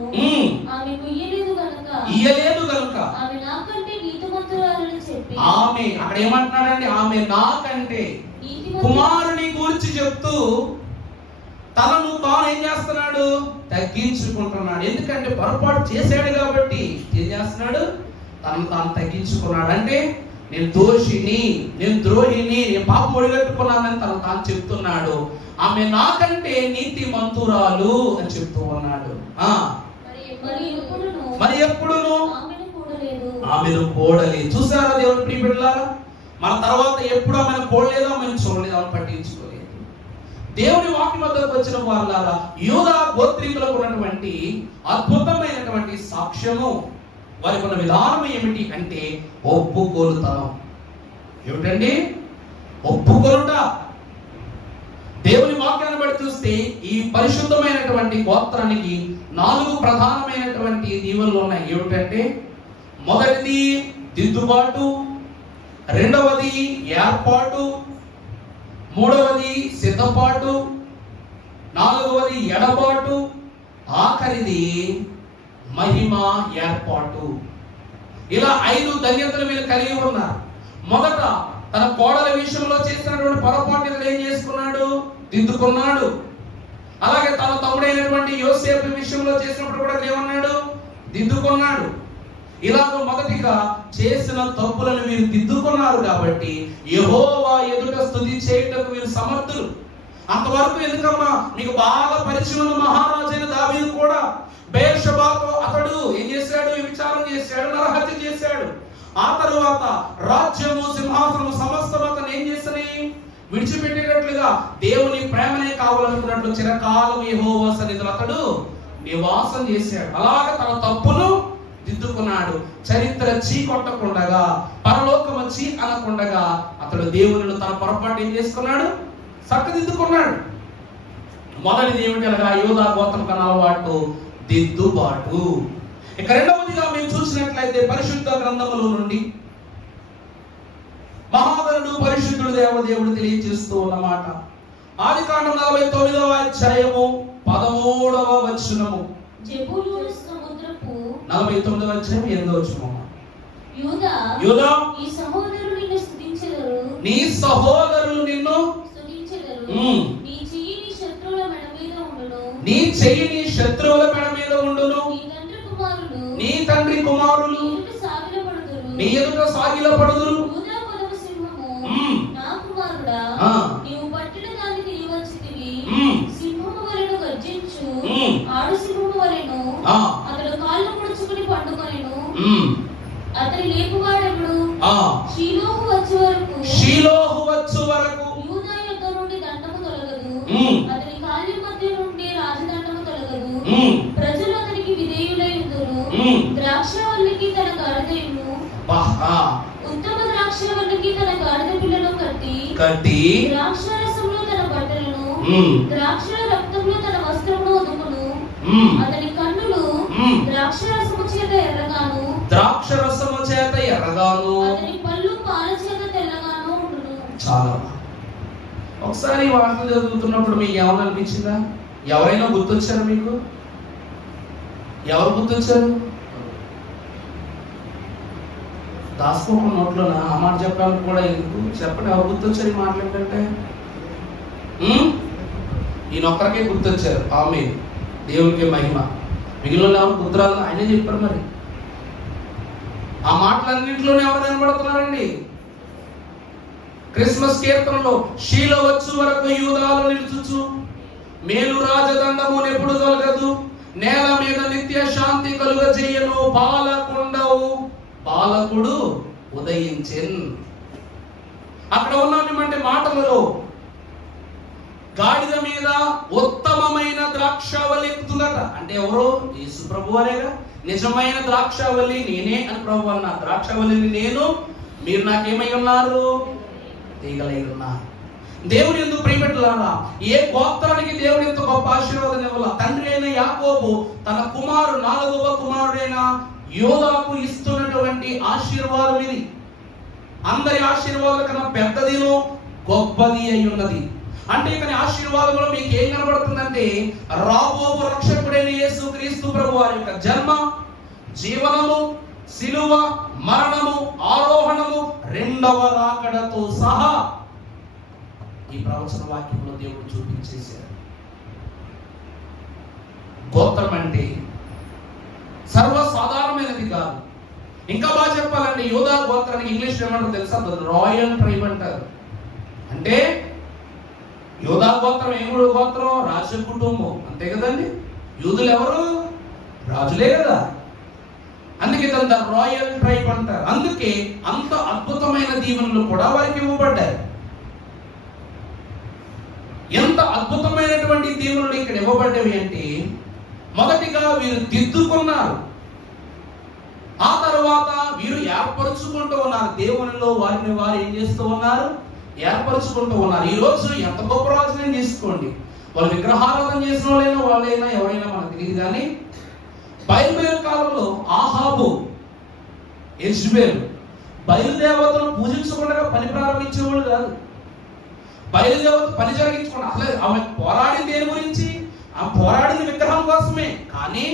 ఆమెకు ఇయ్యలేదు గనుక ఆమె నాకంటే నీతిమంతురాలని చెప్పి ఆమె అక్కడ ఏమంటున్నాడండి? ఆమె నాకంటే కుమారుని గురించి చెప్తూ తనను తాను ఏం చేస్తున్నాడు? తగ్గించుకుంటున్నాడు. ఎందుకంటే పొరపాటు చేశాడు కాబట్టి ఏం చేస్తున్నాడు? తనను తాను తగ్గించుకున్నాడు. అంటే నేను దోషిని, నేను ద్రోహిని, నేను పాపం ఒడిగట్టుకున్నానని తను తాను చెప్తున్నాడు. ఆమె నాకంటే నీతిమంతురాలు అని చెప్తూ ఉన్నాడు. మరి ఎప్పుడును ఆమెను కూడలేదు. చూసారా దేవుని ప్రియ బిడ్డలారా? మన తర్వాత ఎప్పుడు ఆమెను కూడలేదు, ఆమెను చూడలేదు, ఆమెను పట్టించుకోలేదు. దేవుని వాక్యం వద్దకు వచ్చిన వాళ్ళారా, యూదా గోత్రీకులకు ఉన్నటువంటి అద్భుతమైనటువంటి సాక్ష్యము, వారికి ఉన్న విధానం ఏమిటి అంటే ఒప్పుకోలుతనం. ఏమిటండి? ఒప్పుకొనుట. దేవుని వాక్యాన్ని బట్టి చూస్తే ఈ పరిశుద్ధమైనటువంటి గోత్రానికి 4 ప్రధానమైనటువంటి దీవెనలు ఉన్నాయి. ఏమిటంటే మొదటిది దిద్దుబాటు, రెండవది ఏర్పాటు, మూడవది సిద్ధపాటు, నాలుగవది ఎడబాటు, ఆఖరిది మహిమ ఏర్పాటు. ఇలా 5 ధన్యతలు వీళ్ళు కలిగి ఉన్నారు. మొదట తన కోడల విషయంలో చేసినటువంటి పొరపాటు ఏం చేసుకున్నాడు? దిద్దుకున్నాడు. అలాగే తన తమ్ముడైనటువంటి యోసేపు విషయంలో చేసినప్పుడు కూడా ఏమన్నాడు? దిద్దుకున్నాడు. ఇలాగ మొదటిగా చేసిన తప్పులను వీరు దిద్దుకున్నారు కాబట్టి యెహోవా ఎదుట స్తుతి చేయుటకు వీరు సమర్థులు. అంతవరకు ఎందుకమ్మా? మీకు బాగా పరిచయం ఉన్న మహారాజైన దావీదు కూడా బెర్షెబాతో అతడు ఏం చేశాడు? విచారం చేశాడు, నరహత్య చేశాడు. ఆ తరువాత రాజ్యము, సింహాసనము సమస్తం అతను ఏం చేస్తాయి? విడిచిపెట్టేటట్లుగా దేవుని ప్రేమనే కావాలనుకున్నట్లు చిరకాలం యెహోవా సన్నిధిలో అతడు నివాసం చేశాడు. అలాగే తన తప్పును దిద్దుకున్నాడు. చరిత్ర చీకొట్టకుండగా, పరలోకము చీ అనకుండగా అతడు దేవునిలో తన పొరపాటు ఏం చేసుకున్నాడు? చక్కదిద్దుకున్నాడు. మొదటిది ఏమిటనగా యూదా గోత్రం కన్నా అలవాటు దిద్దుబాటు. ఇక రెండవదిగా మేము చూసినట్లయితే పరిశుద్ధ గ్రంథముల నుండి మహాగణుడు పరిశుద్ధుడు దేవదేవుడు తెలియజేస్తూ ఉన్నమాట. ఆదికాండం 49వ అధ్యాయము 13వ వచనము. జెబూలూను సముద్రపు 49వ అధ్యాయం 8వ వచనము. యూదా ఈ సహోదరులు నిన్ను స్తుతించెదరు, నీ సహోదరులు నిన్ను స్తుతించెదరు. నీ చెయ్యి నీ శత్రువుల మెడ మీద ఉండును, నీ చెయ్యి నీ శత్రువుల మెడ మీద ఉండును. నీ తండ్రి కుమారులు నీ ఎదుట సాగిలపడుదురు. నా కుమారుడా, నీవు పట్టిన దాన్ని తిరిగి వచ్చితివి. సింహము వలెను గర్జించు, ఆడు సింహము వలెను. అతడు కాళ్ళు ముడుచుకుని పండుకొనెను. అతని లేపువాడెవడు? షీలోహు వచ్చు వరకు యూదా యొద్ద నుండి దండము తొలగదు, అతని కాళ్ళ మధ్య నుండి రాజదండము తొలగదు. ప్రజలు అతనికి విధేయులై ఉందురు. ద్రాక్షవల్లికి తన గాడిదను, ఉత్తమ ద్రాక్షవల్లికి తన గాడిద పిల్లను కట్టి ద్రాక్షరసంలో తన బట్టలను, ద్రాక్షల రక్తంలో తన వస్త్రమును వదుకును. అతని కన్నులు ద్రాక్షరసము చేత ఎర్రగాను, అతని పళ్ళు పాల చేత తెల్లగాను ఉండును. చాలా ఒకసారి వార్తలు చదువుతున్నప్పుడు మీకు ఏమైనా అనిపించిందా? ఎవరైనా గుర్తొచ్చారు మీకు? ఎవరు గుర్తొచ్చారు? దాసుకోకుండా నోట్లోనా? ఆ మాట చెప్పడానికి కూడా ఎందుకు? చెప్పండి, ఎవరు గుర్తొచ్చారు ఈ మాట్లాడంటే? ఈయనొక్కరికే గుర్తొచ్చారు. ఆమె దేవునికి మహిమ. మిగిలిన ఎవరు గుర్తురాలని ఆయనే చెప్పారు. మరి ఆ మాటలన్నింటిలోనే ఎవరు కనబడుతున్నారండి? క్రిస్మస్ కీర్తనలో షీలో వచ్చు వరకు యూదాలు నిలుచుచు, మేలు రాజదండము ఎప్పుడు తొలగదు, నేల మీద నిత్య శాంతి కలుగజేయను, బాలకుడు ఉదయించెన్. అక్కడ ఉన్నటువంటి మాటలలో గాడిద మీద ఉత్తమమైన ద్రాక్షావల్లి ఎక్కుతుందట. అంటే ఎవరు? యేసు ప్రభు వారేగా. నిజమైన ద్రాక్షావల్లి నేనే అని ప్రభు అన్న. ద్రాక్షావల్లిని నేను, మీరు నాకేమై ఉన్నారు? తీగలై ఉన్నారు. దేవుడు ఎందుకు ప్రియపెట్టలారా? ఏ గోత్రానికి దేవుడు ఎంత గొప్ప ఆశీర్వాదం ఇవ్వాల? తండ్రి అయిన యాకోబు తన కుమారుడు 4వ కుమారుడైన యోదాకు ఇస్తున్నటువంటి ఆశీర్వాదం ఇది. అందరి ఆశీర్వాదాల కన్నా పెద్దదిను గొప్పది అయి ఉన్నది. అంటే ఇతని ఆశీర్వాదంలో మీకు ఏం కనబడుతుందంటే రాబోవు రక్షకుడైన యేసుక్రీస్తు ప్రభు వారి యొక్క జన్మ, జీవనము, సిలువ, మరణము, ఆరోహణము, రెండవ రాకడతో సహా ఈ ప్రవచన వాక్యంలో దేవుడు చూపించేశాడు. గోత్రం అంటే సర్వసాధారణమైనది కాదు. ఇంకా బాగా చెప్పాలంటే యూదా గోత్రానికి ఇంగ్లీష్ ఏమంటారు తెలుసా? రాయల్ ట్రైబ్ అంటారు. అంటే యూదా గోత్రం ఏముడు గోత్రం? రాజ కుటుంబం, అంతే కదండి. యూదులు ఎవరు? రాజులే కదా. అందుకే ద రాయల్ ట్రైబ్ అంటారు. అందుకే అంత అద్భుతమైన దీవెనలు కూడా వారికి ఇవ్వబడ్డాయి. ఎంత అద్భుతమైనటువంటి దీవెనలు ఇక్కడ ఇవ్వబడ్డవి అంటే, మొదటిగా వీరు దిద్దుకున్నారు, ఆ తర్వాత వీరు ఏర్పరచుకుంటూ ఉన్నారు. దేవునిలో వారిని వారు ఏం చేస్తూ ఉన్నారు? ఏర్పరచుకుంటూ ఉన్నారు. ఈ రోజు ఎంత గొప్ప రాజుని తీసుకోండి, వాళ్ళు విగ్రహారాధన చేసిన వాళ్ళైనా వాళ్ళైనా ఎవరైనా మనకు తెలియదు. కానీ బైబిల్ కాలంలో ఆహాబు, యెజ్బెల్ బయలుదేవతను పూజించకుండా పని ప్రారంభించేవాళ్ళు కాదు. బయలుదేవత పని జరిగించుకోండి. అసలు ఆమె పోరాడింది దేని గురించి? ఆ పోరాడింది విగ్రహం కోసమే. కానీ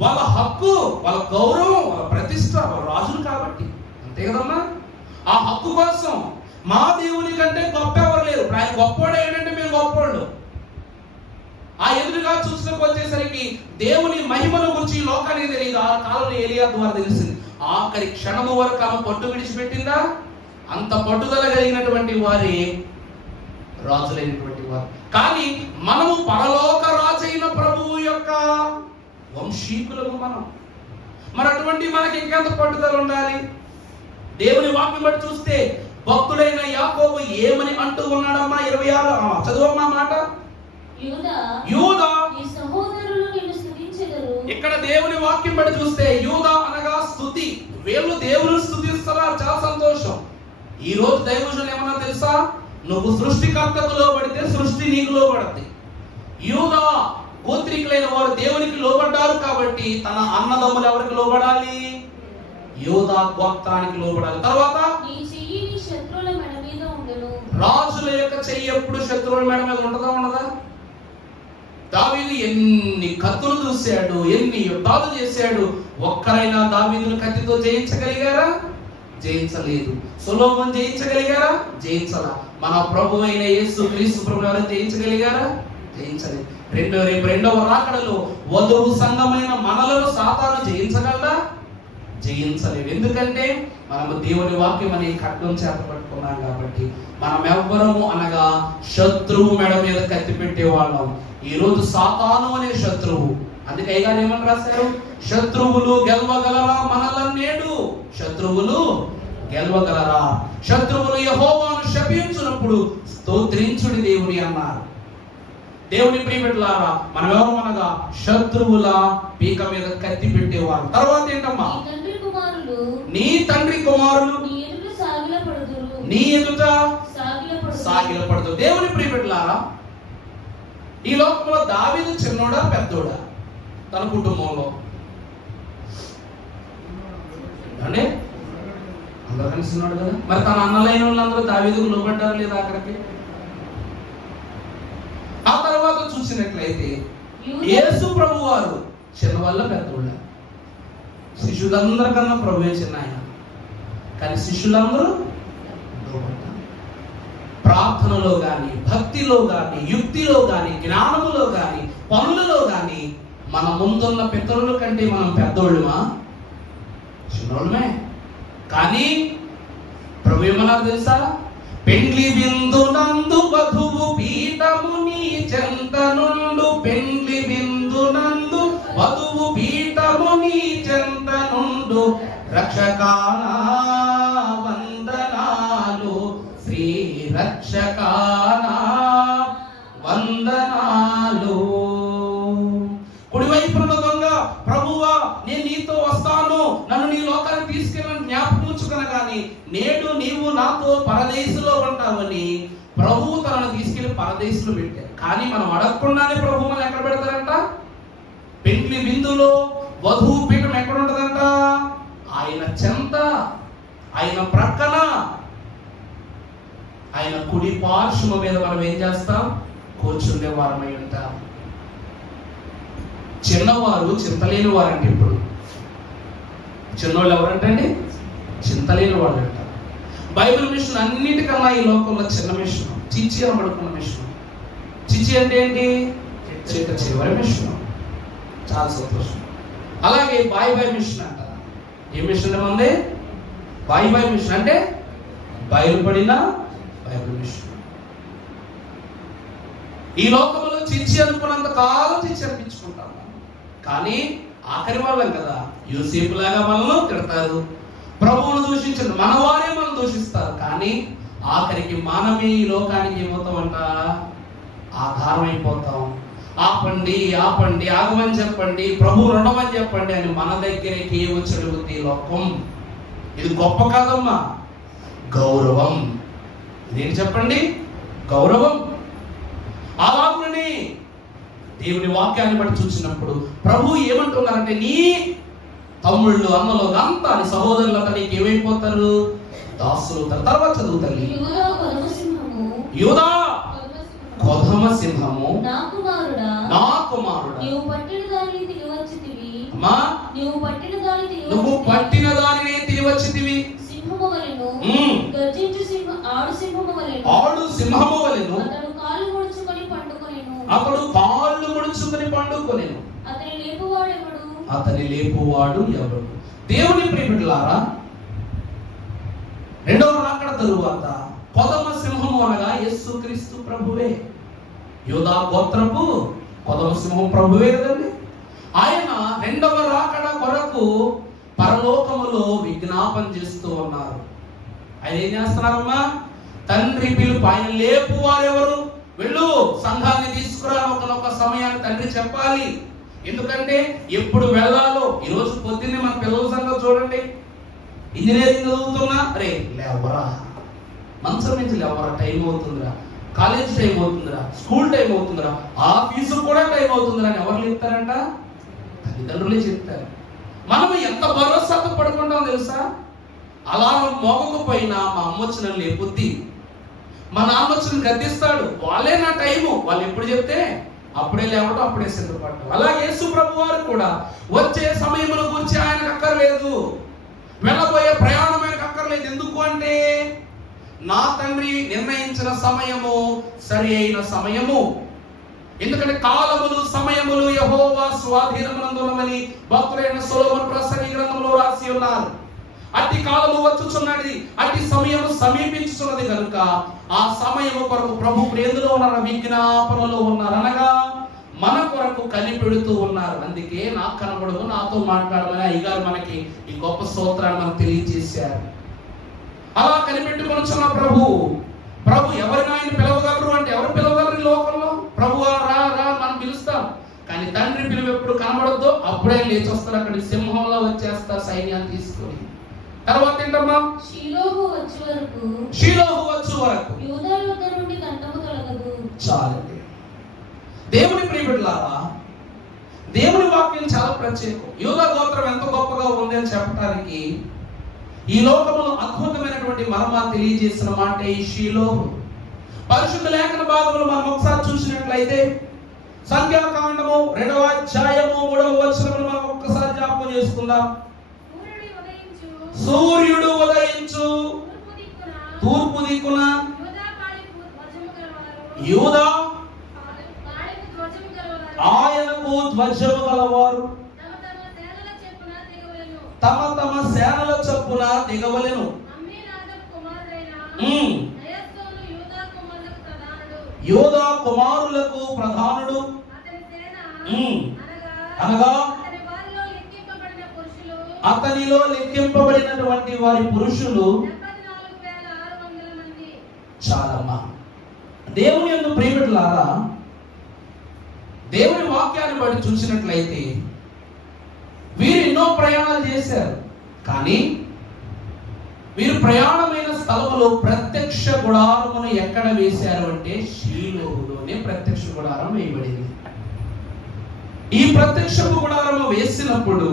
వాళ్ళ హక్కు, వాళ్ళ గౌరవం, వాళ్ళ ప్రతిష్ట, వాళ్ళ రాజులు కాబట్టి, అంతే కదమ్మా. ఆ హక్కు కోసం మా దేవుని కంటే గొప్ప ఎవరు లేరు. ఆయన గొప్పవాడు ఏంటంటే మేము గొప్పవాళ్ళు. ఆ ఎదురుగా చూసుకు వచ్చేసరికి దేవుని మహిమను గురించి లోకానికి తెలియదు. ఆ కాలంలో ఏలియా ద్వారా తెలిసింది. ఆఖరి క్షణము వరకు ఆమె పట్టు విడిచిపెట్టిందా? అంత పట్టుదల కలిగినటువంటి వారి రాజులైనటువంటి వారు. కానీ మనము పరలోక రాజైన ప్రభువు యొక్క వంశీకులము మనం. మరి అటువంటి మనకి ఇంకెంత పట్టుదల ఉండాలి? దేవుని వాక్యం బట్టి చూస్తే భక్తుడైన యాకోబు ఏమని అంటూ ఉన్నాడమ్మా? 26 చదువమ్మా మాట. యూదా ఇక్కడ దేవుని వాక్యం బట్టి చూస్తే యూదా అనగా స్తుతి. వీళ్ళు దేవుని స్తుతిస్తారా? చాలా సంతోషం. ఈ రోజు దైవజనులు ఏమన్నా తెలుసా? నువ్వు సృష్టికర్తకు లోబడితే సృష్టి నీకు లోబడద్ది. యూదా గోత్రికులైన వారు దేవునికి లోబడ్డారు కాబట్టి తన అన్నదమ్ములు ఎవరికి లోబడాలి? యూదా గోత్రానికి లోబడాలి. తర్వాత రాజుల యొక్క చెయ్యి ఎప్పుడు శత్రువుల మెడ మీద ఉంటుందా ఉండదా? దావీదు ఎన్ని కత్తులు చూశాడు, ఎన్ని యుద్ధాలు చేశాడు. ఒక్కరైనా దావీదును కత్తితో జయించగలిగారా? జయించలేదు. సొలొమోను జయించగలిగారా? జయించలా. మన ప్రభు అయిన యేసుక్రీస్తు ప్రభువు ఎవరైనా జయించగలిగారా? జయించలేదు. రేపు రెండవ రాకడలో వధువు సంఘమైన మనలను సాతాను జయించగలరా? జయించలేదు. ఎందుకంటే మనము దేవుని వాక్యం అనే ఖడ్గం చేత పట్టుకున్నాం కాబట్టి. మనం ఎవ్వరము అనగా శత్రువు మెడ మీద కత్తి పెట్టేవాళ్ళం. ఈ రోజు సాతాను అనే శత్రువు. అందుకే అయ్యగారు ఏమని రాశారు? శత్రువులు గెలవగలరా మనలన్నేడు? శత్రువులు గెలవగలరా? శత్రువులు యెహోవాను శపించునప్పుడు స్తోత్రించుడి దేవుని అన్నారు. దేవుని ప్రియబిడ్డలారా, మనం ఎవరు అనగా శత్రువుల పీక మీద కత్తి పెట్టేవారు. తర్వాత ఏంటమ్మా? నీ తండ్రి కుమారులు నీ ఎదుట సాగిలపడుతూ. దేవుని ప్రియబిడ్డలారా, ఈ లోకంలో దావీదు చిన్నోడా పెద్దోడా? తన కుటుంబంలో అంటే అందరూ కలిసినాడు కదా. మరి తన అన్నలైన వాళ్ళందరూ దావీదుకు లోబడ్డారు లేదా? అక్కడికి ఆ తర్వాత చూసినట్లయితే యేసు ప్రభు వారు చిన్నవాళ్ళ పెద్దోళ్ళ. శిష్యులందరికన్నా ప్రభువే చిన్న ఆయన. కానీ శిష్యులందరూ ప్రార్థనలో గాని, భక్తిలో గాని, యుక్తిలో గాని, జ్ఞానములో గాని, పనులలో గాని మన ముందున్న పితరుల కంటే మనం పెద్దోళ్ళమా? చిన్నోళ్ళమే. కానీ ప్రభు ఏమన్నారు తెలుసా? పెండ్లి విందునందు వధువు పీఠము నీ చెంత నుండు. పెండ్లి విందునందు వధువు పీఠము నీ చెంత నుండు. రక్షకానా వందనాలు, శ్రీ రక్షకానా వందనాలు. కుడివైపున దొంగ, ప్రభువా నేను నీతో వస్తాను, నన్ను నీ లోకానికి తీసుకెళ్ళని జ్ఞాపకం, నేడు నీవు నాతో పరదేశంలో ఉంటావని ప్రభువు తనను తీసుకెళ్లి పరదేశంలో పెట్టారు. కానీ మనం అడగకుండానే ప్రభు మనం ఎక్కడ పెడతారంట? పెండ్లి విందులో వధువు పీఠం ఎక్కడ ఉంటదంట? ఆయన చెంత, ఆయన ప్రక్కన. ఆయన కుడి పార్శ్వము మీద మనం ఏం చేస్తాం? కూర్చుండే వారమై ఉంటాం. చిన్నవారు చింతలేని వారంటే ఇప్పుడు చిన్నవాళ్ళు ఎవరంటండి? చింతలేని వాళ్ళు అంటారు. బైబిల్ మిషన్ అన్నిటికన్నా ఈ లోకంలో చిన్న మిషన్ చిచి అనబడుకున్న మిషన్. చిచి అంటే ఏంటి? చివరి మిషన్. చాలా సంతోషం. అలాగే బాయ్ బాయ్ మిషన్ అంటారు. ఏ మిషన్ ఉంది? బాయ్ బాయ్ మిషన్ అంటే బయలుపడిన బైబిల్ మిషన్. ఈ లోకంలో చిచ్చి అనుకున్నంత కాలం చిచ్చి అనిపించుకుంటాం, కానీ ఆఖరి వాళ్ళం కదా. యూసేపు లాగా మనల్ని తిడతారు, ప్రభువును దూషించండి, మన వారే మనం దూషిస్తారు, కానీ ఆఖరికి మనమే ఈ లోకానికి ఏమవుతామంట? ఆధారం అయిపోతాం. ఆపండి ఆపండి, ఆగమని చెప్పండి, ప్రభువు రుణమని చెప్పండి అని మన దగ్గరికి వచ్చి లోకం. ఇది గొప్ప కాదమ్మా, గౌరవం. ఇదేంటి చెప్పండి? గౌరవం. అలాగునని దేవుని వాక్యాన్ని బట్టి చూసినప్పుడు ప్రభు ఏమంటున్నారంటే, నీ తమ్ముళ్ళు అన్నలు అంతా నీ సహోదరులంతా నీకు ఏమైపోతారు? దాసులు. తర్వాత చదువుతారు. యూదా కొదమ సింహము, నా కుమారుడా నీవు పట్టిన దానిని తినివచ్చితివి. అమ్మా, నువ్వు పట్టిన దానినే తినివచ్చితివి. సింహము వలెను, గర్జించు ఆడు సింహము వలెను, ఆడు సింహము వలెను. అతడు కాళ్ళు ముడుచుకొని పండుకొనెను. అతడు కాళ్ళు ముడుచుకొని పండుకొనెను. అతని లేపువాడు ఎవడు? అతని లేపువాడు ఎవడు? దేవుని ప్రియబిడ్డలారా, రెండవ రాకడ తరువాత కొదమ సింహము అనగా యేసుక్రీస్తు ప్రభువే. యూదా గోత్రపు కొదమ సింహం ప్రభువే కదండి. ఆయన రెండవ రాకడ కొరకు పరలోకములో విజ్ఞాపన చేస్తూ ఉన్నారు. ఆయన ఏం చేస్తున్నారమ్మా? తండ్రి పిలుపు. ఆయన లేపు వారెవరు? వెళ్ళు సంఘాన్ని తీసుకురా ఒకనొక సమయాన్ని తండ్రి చెప్పాలి. ఎందుకంటే ఎప్పుడు వెళ్ళాలో. ఈరోజు పొద్దున్నే మన పిల్లల సంగతి చూడండి. ఇంజనీరింగ్ చదువుతున్నా, అరే లేవరా, మంచం నుంచి లేవరా, టైం అవుతుందిరా, కాలేజ్ టైం అవుతుందిరా, స్కూల్ టైం అవుతుందిరా, ఆఫీసు కూడా టైం అవుతుందిరా అని ఎవరు చెప్తారంట? తల్లిదండ్రులే చెప్తారు. మనం ఎంత భరోసాతో పడుకుంటాం తెలుసా? అలారం మోగకపోయినా మా అమ్మ వచ్చిన లేపుద్ది, మా నాన్న వచ్చిన గద్దిస్తాడు. వాళ్ళే నా టైము, వాళ్ళు ఎప్పుడు చెప్తే అప్పుడే లేవడం, అప్పుడే సిద్ధపడటం. అలాగే యేసు ప్రభు వారు కూడా వచ్చే సమయమును గురించి ఆయనకు అక్కర్లేదు, వెళ్ళబోయే ప్రయాణం ఆయనకు అక్కర్లేదు. ఎందుకు అంటే నా తండ్రి నిర్ణయించిన సమయము సరి అయిన సమయము. ఎందుకంటే కాలములు సమయములు యెహోవా స్వాధీనమునందున్నవని భక్తుడైన సొలొమోను ప్రసంగి గ్రంథంలో రాసి ఉన్నారు. అట్టి కాలము వచ్చుచున్నది, అట్టి సమయము సమీపించుచున్నది కనుక ఆ సమయము కొరకు ప్రభు ప్రేమలో ఉన్నారు, విజ్ఞాపనలో ఉన్నారు, అనగా మన కొరకు కనిపెడుతూ ఉన్నారు. అందుకే నాకు కనబడదు, నాతో మాట్లాడమని అయ్యగారు మనకి ఈ గొప్ప స్తోత్రాన్ని మనకు తెలియజేశారు. అలా కనిపెట్టుకొనుచున్న ప్రభు ఎవరిని ఆయన పిలవగలరు అంటే ఎవరు పిలవగలరు ఈ లోకంలో? ప్రభు రా రా మనం పిలుస్తాం, కానీ తండ్రి పిలువ ఎప్పుడు కనబడద్దో అప్పుడే లేచి వస్తారు. అక్కడి సింహంలో వచ్చేస్తారు సైన్యాన్ని తీసుకొని. తర్వాత ఏంటమ్మా? షీలోహు వచ్చు వరకు యూదా యొద్ద నుండి కంఠము తొలగదు. చాలండి. దేవుని ప్రియబిడ్డలారా, దేవుని వాక్యం చాలా ప్రత్యేకం. యూదా గోత్రం ఎంత గొప్పగా ఉంది అని చెప్పడానికి ఈ లోకంలో అద్భుతమైనటువంటి మర్మాన్ని తెలియజేసిన మాట ఈ షీలోహు. పరిశుద్ధ లేఖన భాగంలో మనం ఒకసారి చూసినట్లయితే సంఖ్యాకాండము 2వ అధ్యాయము 3వ వచనమును మనం ఒక్కసారి జ్ఞాపకం చేసుకుందాం. సూర్యుడు ఉదయించు తూర్పు దిక్కున యూదా ఆయనకు ధ్వజము గలవారు తమ తమ సేనల చొప్పున దిగవలెను. యూదా కుమారులకు ప్రధానుడు, అనగా అతనిలో లెక్కింపబడినటువంటి వారి పురుషులు చాలమ్మా. దేవుని యందు ప్రియబిడ్డలారా, దేవుని వాక్యాన్ని బట్టి చూసినట్లయితే వీరు ఎన్నో ప్రయాణాలు చేశారు, కానీ వీరు ప్రయాణమైన స్థలములో ప్రత్యక్ష గుడారమును ఎక్కడ వేశారు అంటే షీలోహులోనే ప్రత్యక్ష గుడారం వేయబడింది. ఈ ప్రత్యక్ష గుడారము వేసినప్పుడు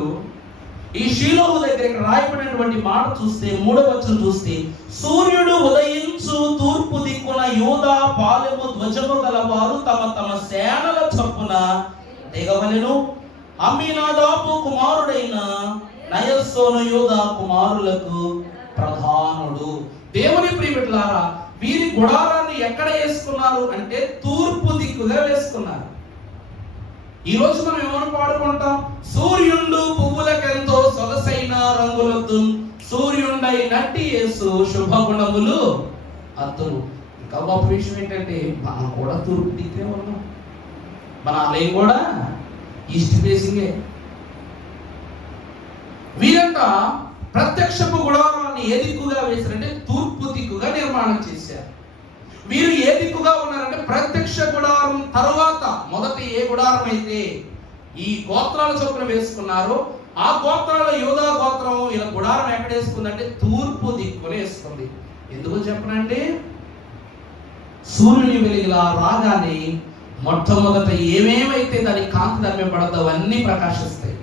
ఈ షీలోహు దగ్గర రాయబడినటువంటి మాట చూస్తే 3వ వచనం చూస్తే, సూర్యుడు ఉదయించు తూర్పు దిక్కున యూదా పాలెము ధ్వజము గలవారు తమ తమ సేనల చొప్పున దిగవలెను. అమ్మీనాదాబు కుమారుడైన నయస్సోను యూదా కుమారులకు ప్రధానుడు. దేవుని ప్రియమిట్లారా, వీరి గుడారాన్ని ఎక్కడ వేసుకున్నారు అంటే తూర్పు దిక్కుగా వేసుకున్నారు. ఈ రోజు మనం ఏమని పాడుకుంటాం? సూర్యుండు పువ్వులకెంతో సొగసైన రంగులతో సూర్యుండై నట్టి యేసు శుభగుణములు అత్తును. ఇంకా గొప్ప విషయం ఏంటంటే మనం కూడా తూర్పు దిక్కే ఉన్నాం. మన ఆలయం కూడా ఈస్ట్ ఫేసింగే. వీరంతా ప్రత్యక్షపు గుడారాన్ని ఏ దిక్కుగా వేశారంటే తూర్పు దిక్కుగా నిర్మాణం చేశారు. వీరు ఏ దిక్కుగా ఉన్నారంటే ప్రత్యక్ష గుడారం తరువాత మొదట ఏ గుడారం అయితే ఈ గోత్రాల చొప్పున వేసుకున్నారో ఆ గోత్రాల యూదా గోత్రం ఇలా గుడారం ఎక్కడ వేసుకుందంటే తూర్పు దిక్కునే వేసుకుంది. ఎందుకు చెప్పనంటే సూర్యుని వెలుగులా రాగానే మొట్టమొదట ఏమేమైతే దాని కాంతి దాని పడదో అవన్నీ ప్రకాశిస్తాయి.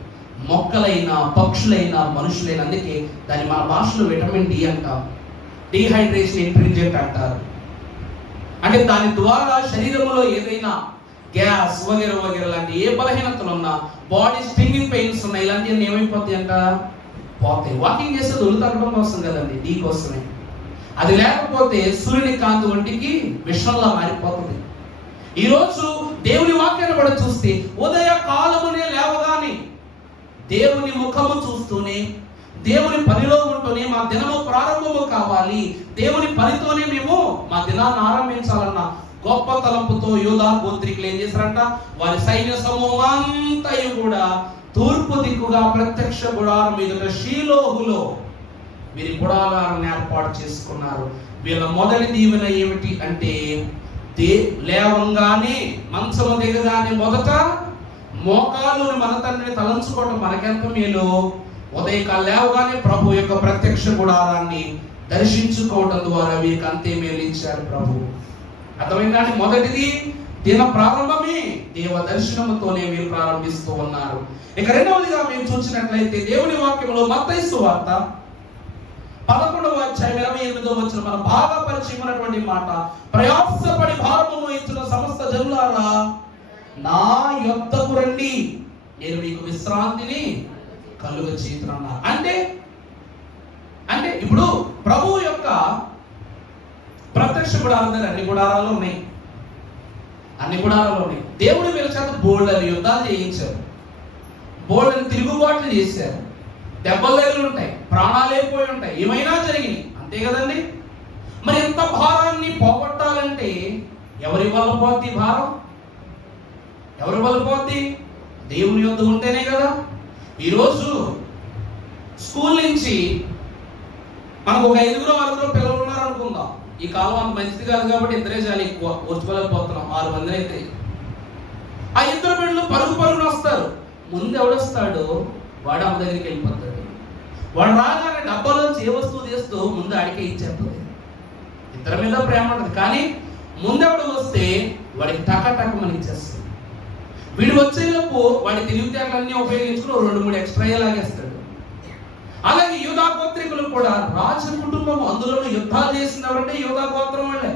మొక్కలైనా పక్షులైనా మనుషులైనా. అందుకే దాని మన భాషలో విటమిన్ డి అంటాం, డీహైడ్రేషన్ ఇంటెలిజెంట్ అంటారు. అంటే దాని ద్వారా శరీరంలో ఏదైనా గ్యాస్ వగేర వగేర లాంటి ఏ బలహీనతలు ఉన్నా, బాడీ స్టింగింగ్ పెయిన్స్ ఉన్నాయి, ఇలాంటివన్నీ ఏమైపోతాయి అంట? పోతాయి. వాకింగ్ చేసేది ఒళ్ళు తగ్గడం కోసం కదండి, డీ కోసమే. అది లేకపోతే సూర్యుని కాంతి ఒంటికి విషంలా మారిపోతుంది. ఈరోజు దేవుని వాక్యాన్ని కూడా చూస్తే ఉదయ కాలమునే లేవగానే దేవుని ముఖము చూస్తూనే, దేవుని పనిలో ఉంటూనే మా దినము ప్రారంభము కావాలి, దేవుని పనితోనే మేము మా దినాన్ని ఆరంభించాలన్న గొప్ప తలంపుతో యూదా గోత్రికులు ఏం చేశారంట? వారి సైన్య సమూహం అంతయు కూడా తూర్పు దిక్కుగా ప్రత్యక్ష గుడారం ఎదుట షీలోహులో వీరి గుడారాన్ని ఏర్పాటు చేసుకున్నారు. వీళ్ళ మొదటి దీవెన ఏమిటి అంటే లేవంగానే మంచము దిగగానే మొదట మోకాలుని మన తండ్రిని తలంచుకోవడం మనకెంత మేలు. ఉదయకాలం లేవగానే ప్రభు యొక్క ప్రత్యక్ష గుడారాన్ని దర్శించుకోవడం ద్వారా వీరికి అంతే మేలు ఇచ్చారు ప్రభు. అర్థమైందంటే మొదటిది దిన ప్రారంభమే దేవ దర్శనముతోనే మీరు ప్రారంభిస్తూ ఉన్నారు. ఇక రెండవదిగా మేము చూసినట్లయితే దేవుని వాక్యంలో మత్తయి సువార్త 11వ అధ్యాయం 28వ వచనం మనం బాగా పరిచయం ఉన్నటువంటి మాట, ప్రయాసపడి భారము మోయించిన సమస్త జనులారా నా యొద్దకు రండి, నేను మీకు విశ్రాంతిని కలుగచేయుచున్నాను. అంటే ఇప్పుడు ప్రభు యొక్క ప్రత్యక్ష గుడారాలు అన్ని గుడారాలు ఉన్నాయి. దేవుడి వీళ్ళ చేత బోల్డని యుద్ధాలు చేయించారు, బోల్డని తిరుగుబాట్లు చేశారు, దెబ్బలు ఉంటాయి, ప్రాణాలు అయిపోయి ఉంటాయి, ఏమైనా జరిగినాయి. అంతే కదండి. మరి ఎంత భారాన్ని పోగొట్టాలంటే ఎవరి వల్ల పోద్ది భారం? ఎవరి వల్ల పోద్ది? దేవుని యొద్ద ఉంటేనే కదా. ఈరోజు స్కూల్ నుంచి మనకు ఒక 5-6 పిల్లలు ఉన్నారు అనుకుందాం. ఈ కాలం అంత మంచిది కాదు కాబట్టి ఇద్దరే చాలా ఎక్కువ ఓర్చుకోలేకపోతున్నాం. 6 మంది అయితే ఆ 2 బిడ్డలు పరుగున వస్తారు. ముందు ఎవడొస్తాడో వాడు అమ్మ దగ్గరికి వెళ్ళిపోతాడు. వాడు రాగానే డబ్బాలోంచి ఏ వస్తువు చేస్తూ ముందు ఆడికే ఇచ్చేస్తుంది. ఇద్దరి మీద ప్రేమ ఉంటుంది. కానీ ముందెవడు వస్తే వాడికి టకటకమని ఇచ్చేస్తుంది. వీడు వచ్చేలోపు వాడి తెలివితేటలన్నీ ఉపయోగించుకుని 2-3 ఎక్స్ట్రా లాగేస్తాడు. అలాగే యూదా గోత్రికులు కూడా రాజ కుటుంబం, అందులో యుద్ధాలు చేసినవారంటే యూదా గోత్రం వాళ్ళే.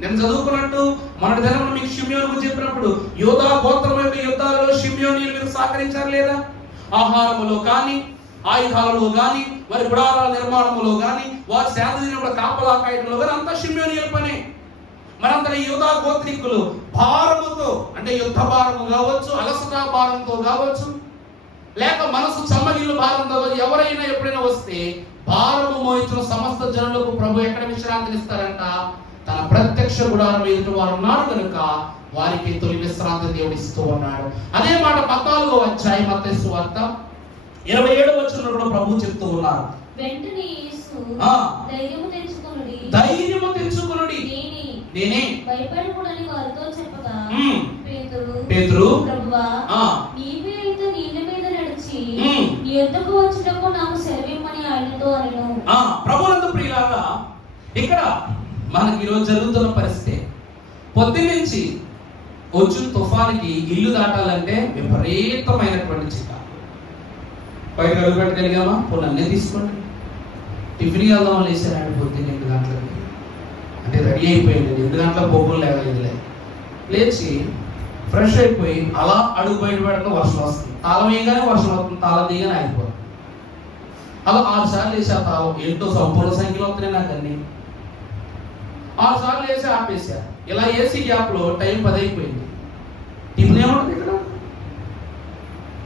నేను చదువుకున్నట్టు మన దినం మీకు షిమ్యోను చెప్పినప్పుడు యూదా గోత్రం యొక్క యుద్ధాలలో షిమ్యోనీయులు మీరు సహకరించారు లేదా? ఆహారములో కానీ, ఆయుధాలలో కానీ, వారి గుడారాల నిర్మాణములో కానీ, వారి సేద దినముల కాపలా కాయటంలో కానీ అంతా షిమ్యోనీయుల పని. మనందరి యూదా గోత్రికులు భారముతో, అంటే యుద్ధ భారము కావచ్చు, అలసట భారంతో కావచ్చు, లేక మనసు చమ్మగిల్లు భారంతో ఎవరైనా ఎప్పుడైనా వస్తే భారము మోయించిన సమస్త జనులకు ప్రభు ఎక్కడ విశ్రాంతిని ఇస్తారంట? తన ప్రత్యక్ష గుడారం ఎదుటి వారు ఉన్నారు కనుక వారికి తొలి విశ్రాంతి దేవుడు ఇస్తూ ఉన్నాడు. అదే మాట 14వ అధ్యాయం మత్తయి సువార్త 27వ వచనంలో కూడా ప్రభు చెప్తూ ఉన్నారు. వెంటనే యేసు ధైర్యము తెచ్చుకొనుడి, నేనే, భయపడకూడని వారితో చెప్పగా పేతురు ప్రభువా నీవే అయితే నీళ్ళ మీద నడిచి నీ యొద్దకు వచ్చుటకు నాకు సెలవిమ్మని ఆయనతో అనెను. ప్రభునందు ప్రియులారా, ఇక్కడ మనకి ఈరోజు జరుగుతున్న పరిస్థితి, పొద్దున్నుంచి వచ్చిన తుఫానికి ఇల్లు దాటాలంటే విపరీతమైనటువంటి చికాకు. బయట అడుగు పెట్టగలిగామా? పోనీ అన్నీ తీసుకోండి. టిఫిన్కి వెళ్దామని లేచానండి పొద్దున్న 8 గంటలకి. అంటే రెడీ అయిపోయింది, 8 గంటలకు బొబ్బులు లేవలేదులే. లేచి ఫ్రెష్ అయిపోయి అలా అడుగు బయట పెడితే వర్షం వస్తుంది. తాళం వేయగానే వర్షం వస్తుంది, తాళం తీయగానే ఆగిపోతుంది. అలా 6 సార్లు వేసి ఆ తాళం ఏంటో సంపూర్ణ సంఖ్యలో వస్తున్నాయి నాకు అన్ని. 6 సార్లు వేసి ఆపేసా. ఇలా వేసి గ్యాప్లో టైం 10 అయిపోయింది. టిఫిన్ ఏముంటుంది ఇక్కడ?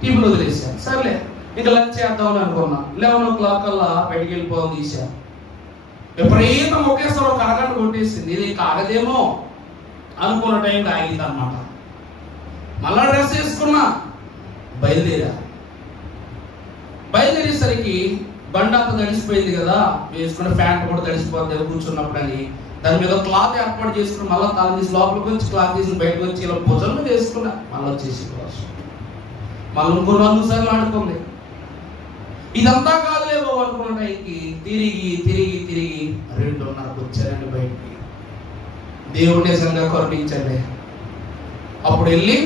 టిఫిన్ వదిలేసా. సర్లే ఇంకా లంచ్ చేద్దామని అనుకున్నా. 11 o'clock కల్లా బయటికి వెళ్ళిపోదాం తీసా. విపరీతం ఒకేసారి ఒక అరగంట కొట్టేసింది. ఇది కాగదేమో అనుకున్న టైంకి ఆగింది అన్నమాట. మళ్ళా డ్రెస్ వేసుకున్నా, బయలుదేరేసరికి బండి అంతా తడిసిపోయింది కదా, వేసుకున్న ప్యాంట్ కూడా తడిసిపోతుంది కూర్చున్నప్పుడు అని దాని మీద క్లాత్ ఏర్పాటు చేసుకుని మళ్ళీ తాను తీసి లోపలికి వచ్చి క్లాత్ తీసి బయటకు వచ్చి ఇలా భుజం మీద వేసుకున్నా. మళ్ళీ వచ్చేసి మళ్ళీ ఇంకో 4 సార్లు ఆడుకుంది. ఇదంతా కాదులే బాబు అనుకున్న టైంకి తిరిగి 2:30కు వచ్చారండి బయటికి. దేవుడు నిజంగా కరుణించండి. అప్పుడు వెళ్ళి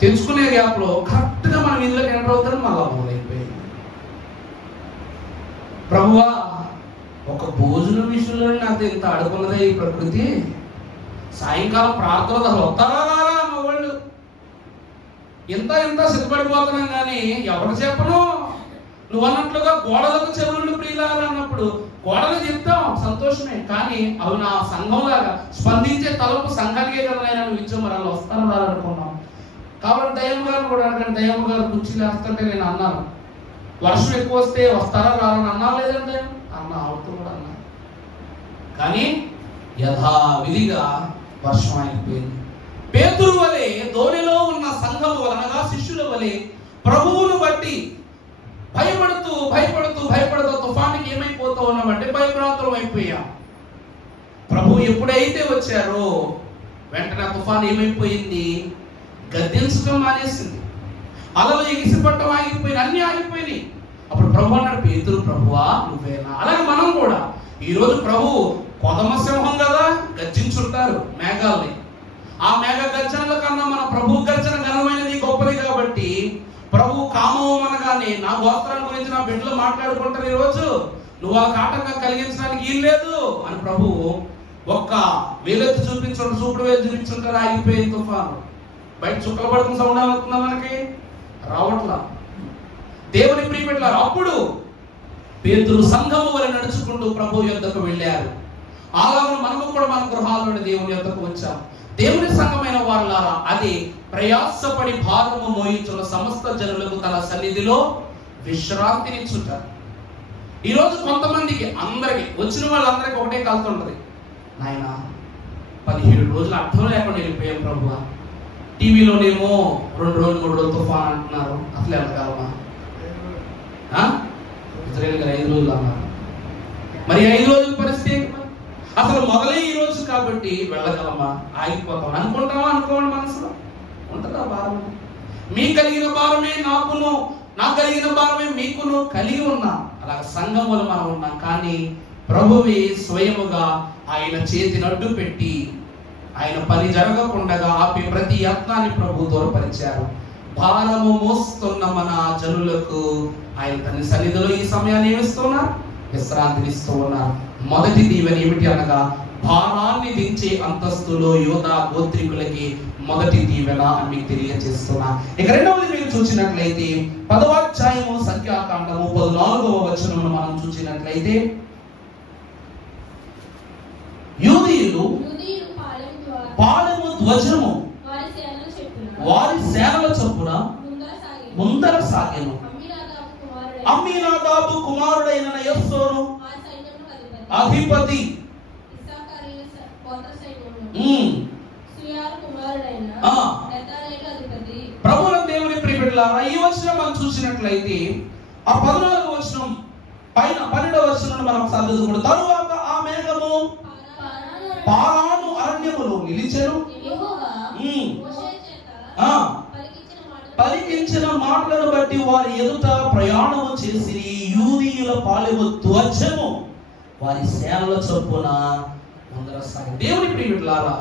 తెచ్చుకునే గ్యాప్లో కరెక్ట్గా మనం ఇందులోకి ఎంటర్ అవుతారని మళ్ళా మొదలైపోయింది. ప్రభువా, ఒక భోజనం విషయంలో నాకు ఇంత అడుగున్నదే ఈ ప్రకృతి. సాయంకాలం ప్రార్థన అసలు వస్తారా రారా మా వాళ్ళు ఇంత సిద్ధపడిపోతున్నాం కానీ ఎవరు చెప్పను. నువ్వు అన్నట్లుగా గోడలకు చెవులు ప్రియులారా అన్నప్పుడు గోడలు చెప్తాం సంతోషమే, కానీ అవి నా సంఘంలాగా స్పందించే తలపు సంఘానికే కదా ఆయన నువ్వు ఇచ్చా. మరి వాళ్ళు వస్తారా రారా అనుకున్నాం. కాబట్టి దయ్యమ్మ గారిని కూడా అడగండి. దయ్యమ్మ గారు కుర్చీలు వేస్తుంటే నేను అన్నాను, వర్షం ఎక్కువ వస్తే వస్తారా రారని అన్నా లేదంటే అన్న అవుతూ కూడా అన్నా. కానీ యథావిధిగా వర్షం అయిపోయింది. పేతురు వలె ధోనిలో ఉన్న సంఘం వలనగా శిష్యుల వలె ప్రభువును బట్టి భయపడుతూ తుఫానికి ఏమైపోతూ ఉన్నామంటే భయభ్రాంతులం అయిపోయాం. ప్రభు ఎప్పుడైతే వచ్చారో వెంటనే తుఫాన్ ఏమైపోయింది? గద్దించడం మానేసింది. అలలు ఎగిసిపట్టడం ఆగిపోయింది, అన్ని ఆగిపోయినాయి. అప్పుడు ప్రభు అన్నాడు, పేతురు ప్రభువా నువ్వేనా? అలాగే మనం కూడా ఈరోజు ప్రభు కొదమ సింహం కదా గర్జించుంటారు మేఘాలని. ఆ మేఘ గర్జనల కన్నా మన ప్రభు గర్జన ఘనమైనది, గొప్పది. కాబట్టి ప్రభు కామం అనగానే నా గోత్రాన్ని గురించి నా బిడ్డలు మాట్లాడుకుంటారు. ఈరోజు నువ్వు ఆ ఆటంకం కలిగించడానికి ఏం లేదు అని ప్రభు ఒక్క వేలెత్తి చూపుడు వేలు చూపించుంటారు. ఆగిపోయింది తుఫాను. బయట చుక్కలు పడుతున్న సౌండ్ అవుతుందా? మనకి రావట్లా. దేవుని ప్రియబిడ్డలారా, అప్పుడు పేతురు సంఘము వలె నడుచుకుంటూ ప్రభు యొద్దకు వెళ్ళారు. అలాగే మనము కూడా మన గృహాల్లోని దేవుని యొద్దకు వచ్చాం. దేవుని సంఘమైన వారులారా, అది ప్రయాసపడి భారము మోయించున్న సమస్త జనులకు తన సన్నిధిలో విశ్రాంతినిచ్చుట. ఈరోజు కొంతమందికి, అందరికి వచ్చిన వాళ్ళందరికీ ఒకటే కలుతుంటది, నాయన 17 రోజులు అర్థం లేకుండా వెళ్ళిపోయాం ప్రభువా. టీవీలోనేమో 2 రోజులు 3 రోజులు తుఫాన్ అంటున్నారు. అసలు వెళ్ళగలమా? ఇజ్రాయేల్ గారు 5 రోజులు అన్నారు. మరి 5 రోజుల పరిస్థితి అసలు మొదలై ఈ రోజు కాబట్టి వెళ్ళగలమా? ఆగిపోతాం అనుకుంటామా? అనుకోండి, మనసులో ఉంటుందా భారం? మీకు కలిగిన భారమే నాకును, నాకు కలిగిన భారమే మీకును కలిగి ఉన్నాం. అలా సంఘములు మనం ఉన్నాం. కానీ ప్రభువే స్వయముగా ఆయన చేతిని అడ్డు పెట్టి ఆయన పని జరగకుండా ఆపి ప్రతి యత్నాన్ని ప్రభు దూరపరిచారు. భారము మోస్తున్న మన జనులకు ఆయన తన సన్నిధిలో ఈ సమయాన్ని ఏమిస్తున్నారు? విశ్రాంతినిస్తూ ఉన్నారు. మొదటి దీవెన ఏమిటి అనగా, భారాన్ని దించే అంతస్తులో యోధా గోత్రికులకి మొదటి దీవెన అని మీకు తెలియజేస్తున్నా. ఇక రెండవది మీరు చూసినట్లయితే 10వ అధ్యాయము సంఖ్యాకాండము 14వ వచనమును మనం చూసినట్లయితే, యూదీయులు పాళెము ధ్వజము వారి సేనల చొప్పున ముందర సాగెను. అమ్మీనాదాబు కుమారుడైన యెహోషును అధిపతి, ప్రభువుల దేవుని ప్రియబిడ్డలారా, ఈ వచనం మనం చూసినట్లయితే ఆ 14వ వచనం పైన 12వ వచనం మనం చదువుకుంటాం. తరువాత ఆ మేఘము పారాను అరణ్యములో నిలిచెను. పలికించిన మాటలను బట్టి వారి ఎదుట ప్రయాణము చేసి యూదీయుల పాళెము ధ్వజము వారి సేనల చొప్పున ముందర సాగి. దేవుని ప్రియబిడ్డలారా,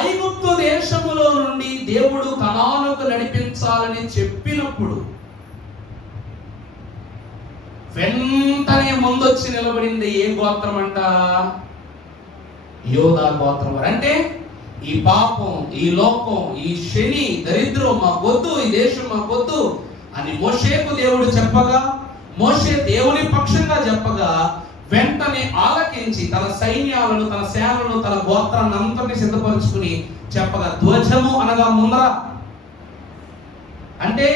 ఐగుప్తు దేశములో నుండి దేవుడు కనానుకు నడిపించాలని చెప్పినప్పుడు వెంటనే ముందొచ్చి నిలబడింది ఏ గోత్రం అంట? యోధా గోత్రం వారు. అంటే ఈ పాపం, ఈ లోకం, ఈ శని, దరిద్రం మాకొద్దు, ఈ దేశం మాకొద్దు అని మోషేకు దేవుడు చెప్పగా, మోషే దేవుని పక్షంగా చెప్పగా వెంటనే ఆలకించి తన సైన్యాలను, తన సేనలను, తన గోత్రాన్ని అంతటి సిద్ధపరుచుకుని చెప్పగా, ధ్వజము అనగా ముందర అంటే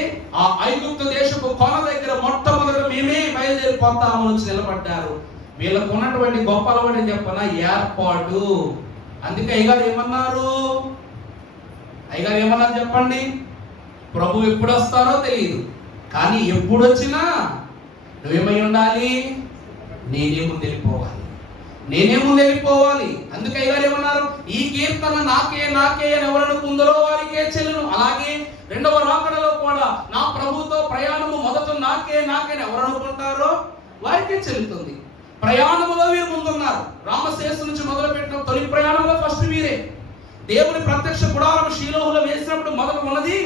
ఆ ఐగుప్తు దేశపు కొన దగ్గర మొట్టమొదట మేమే బయలుదేరిపోతాము నుంచి నిలబడ్డారు. వీళ్ళకు ఉన్నటువంటి గొప్ప అలవాటు చెప్పన ఏర్పాటు. అందుకే అయ్యగారు ఏమన్నారు? అయ్యగారు ఏమన్నారు చెప్పండి? ప్రభు ఎప్పుడు వస్తారో తెలియదు, కానీ ఎప్పుడు వచ్చినా నువ్వేమై ఉండాలి? నేనే ముందెళ్ళిపోవాలి, నేనే ముందెళ్ళిపోవాలి. అందుకే అయ్యగారు ఏమన్నారు? ఈ కీర్తన నాకే నాకే అని ఎవరు కుందరో వారికే చెల్లును. అలాగే రెండవ రాకడలో కూడా నా ప్రభుతో ప్రయాణము మొదట నాకే నాకే అని ఎవరు అనుకుంటారో వారికే చెల్లుతుంది. ప్రయాణములో వీరు ముందున్నారు. రామశేషు నుంచి మొదలు పెట్టిన తొలి ప్రయాణంలో ఫస్ట్ వీరే. దేవుని ప్రత్యక్ష గుడారం షీలోహులో వేసినప్పుడు మొదలు ఉన్నది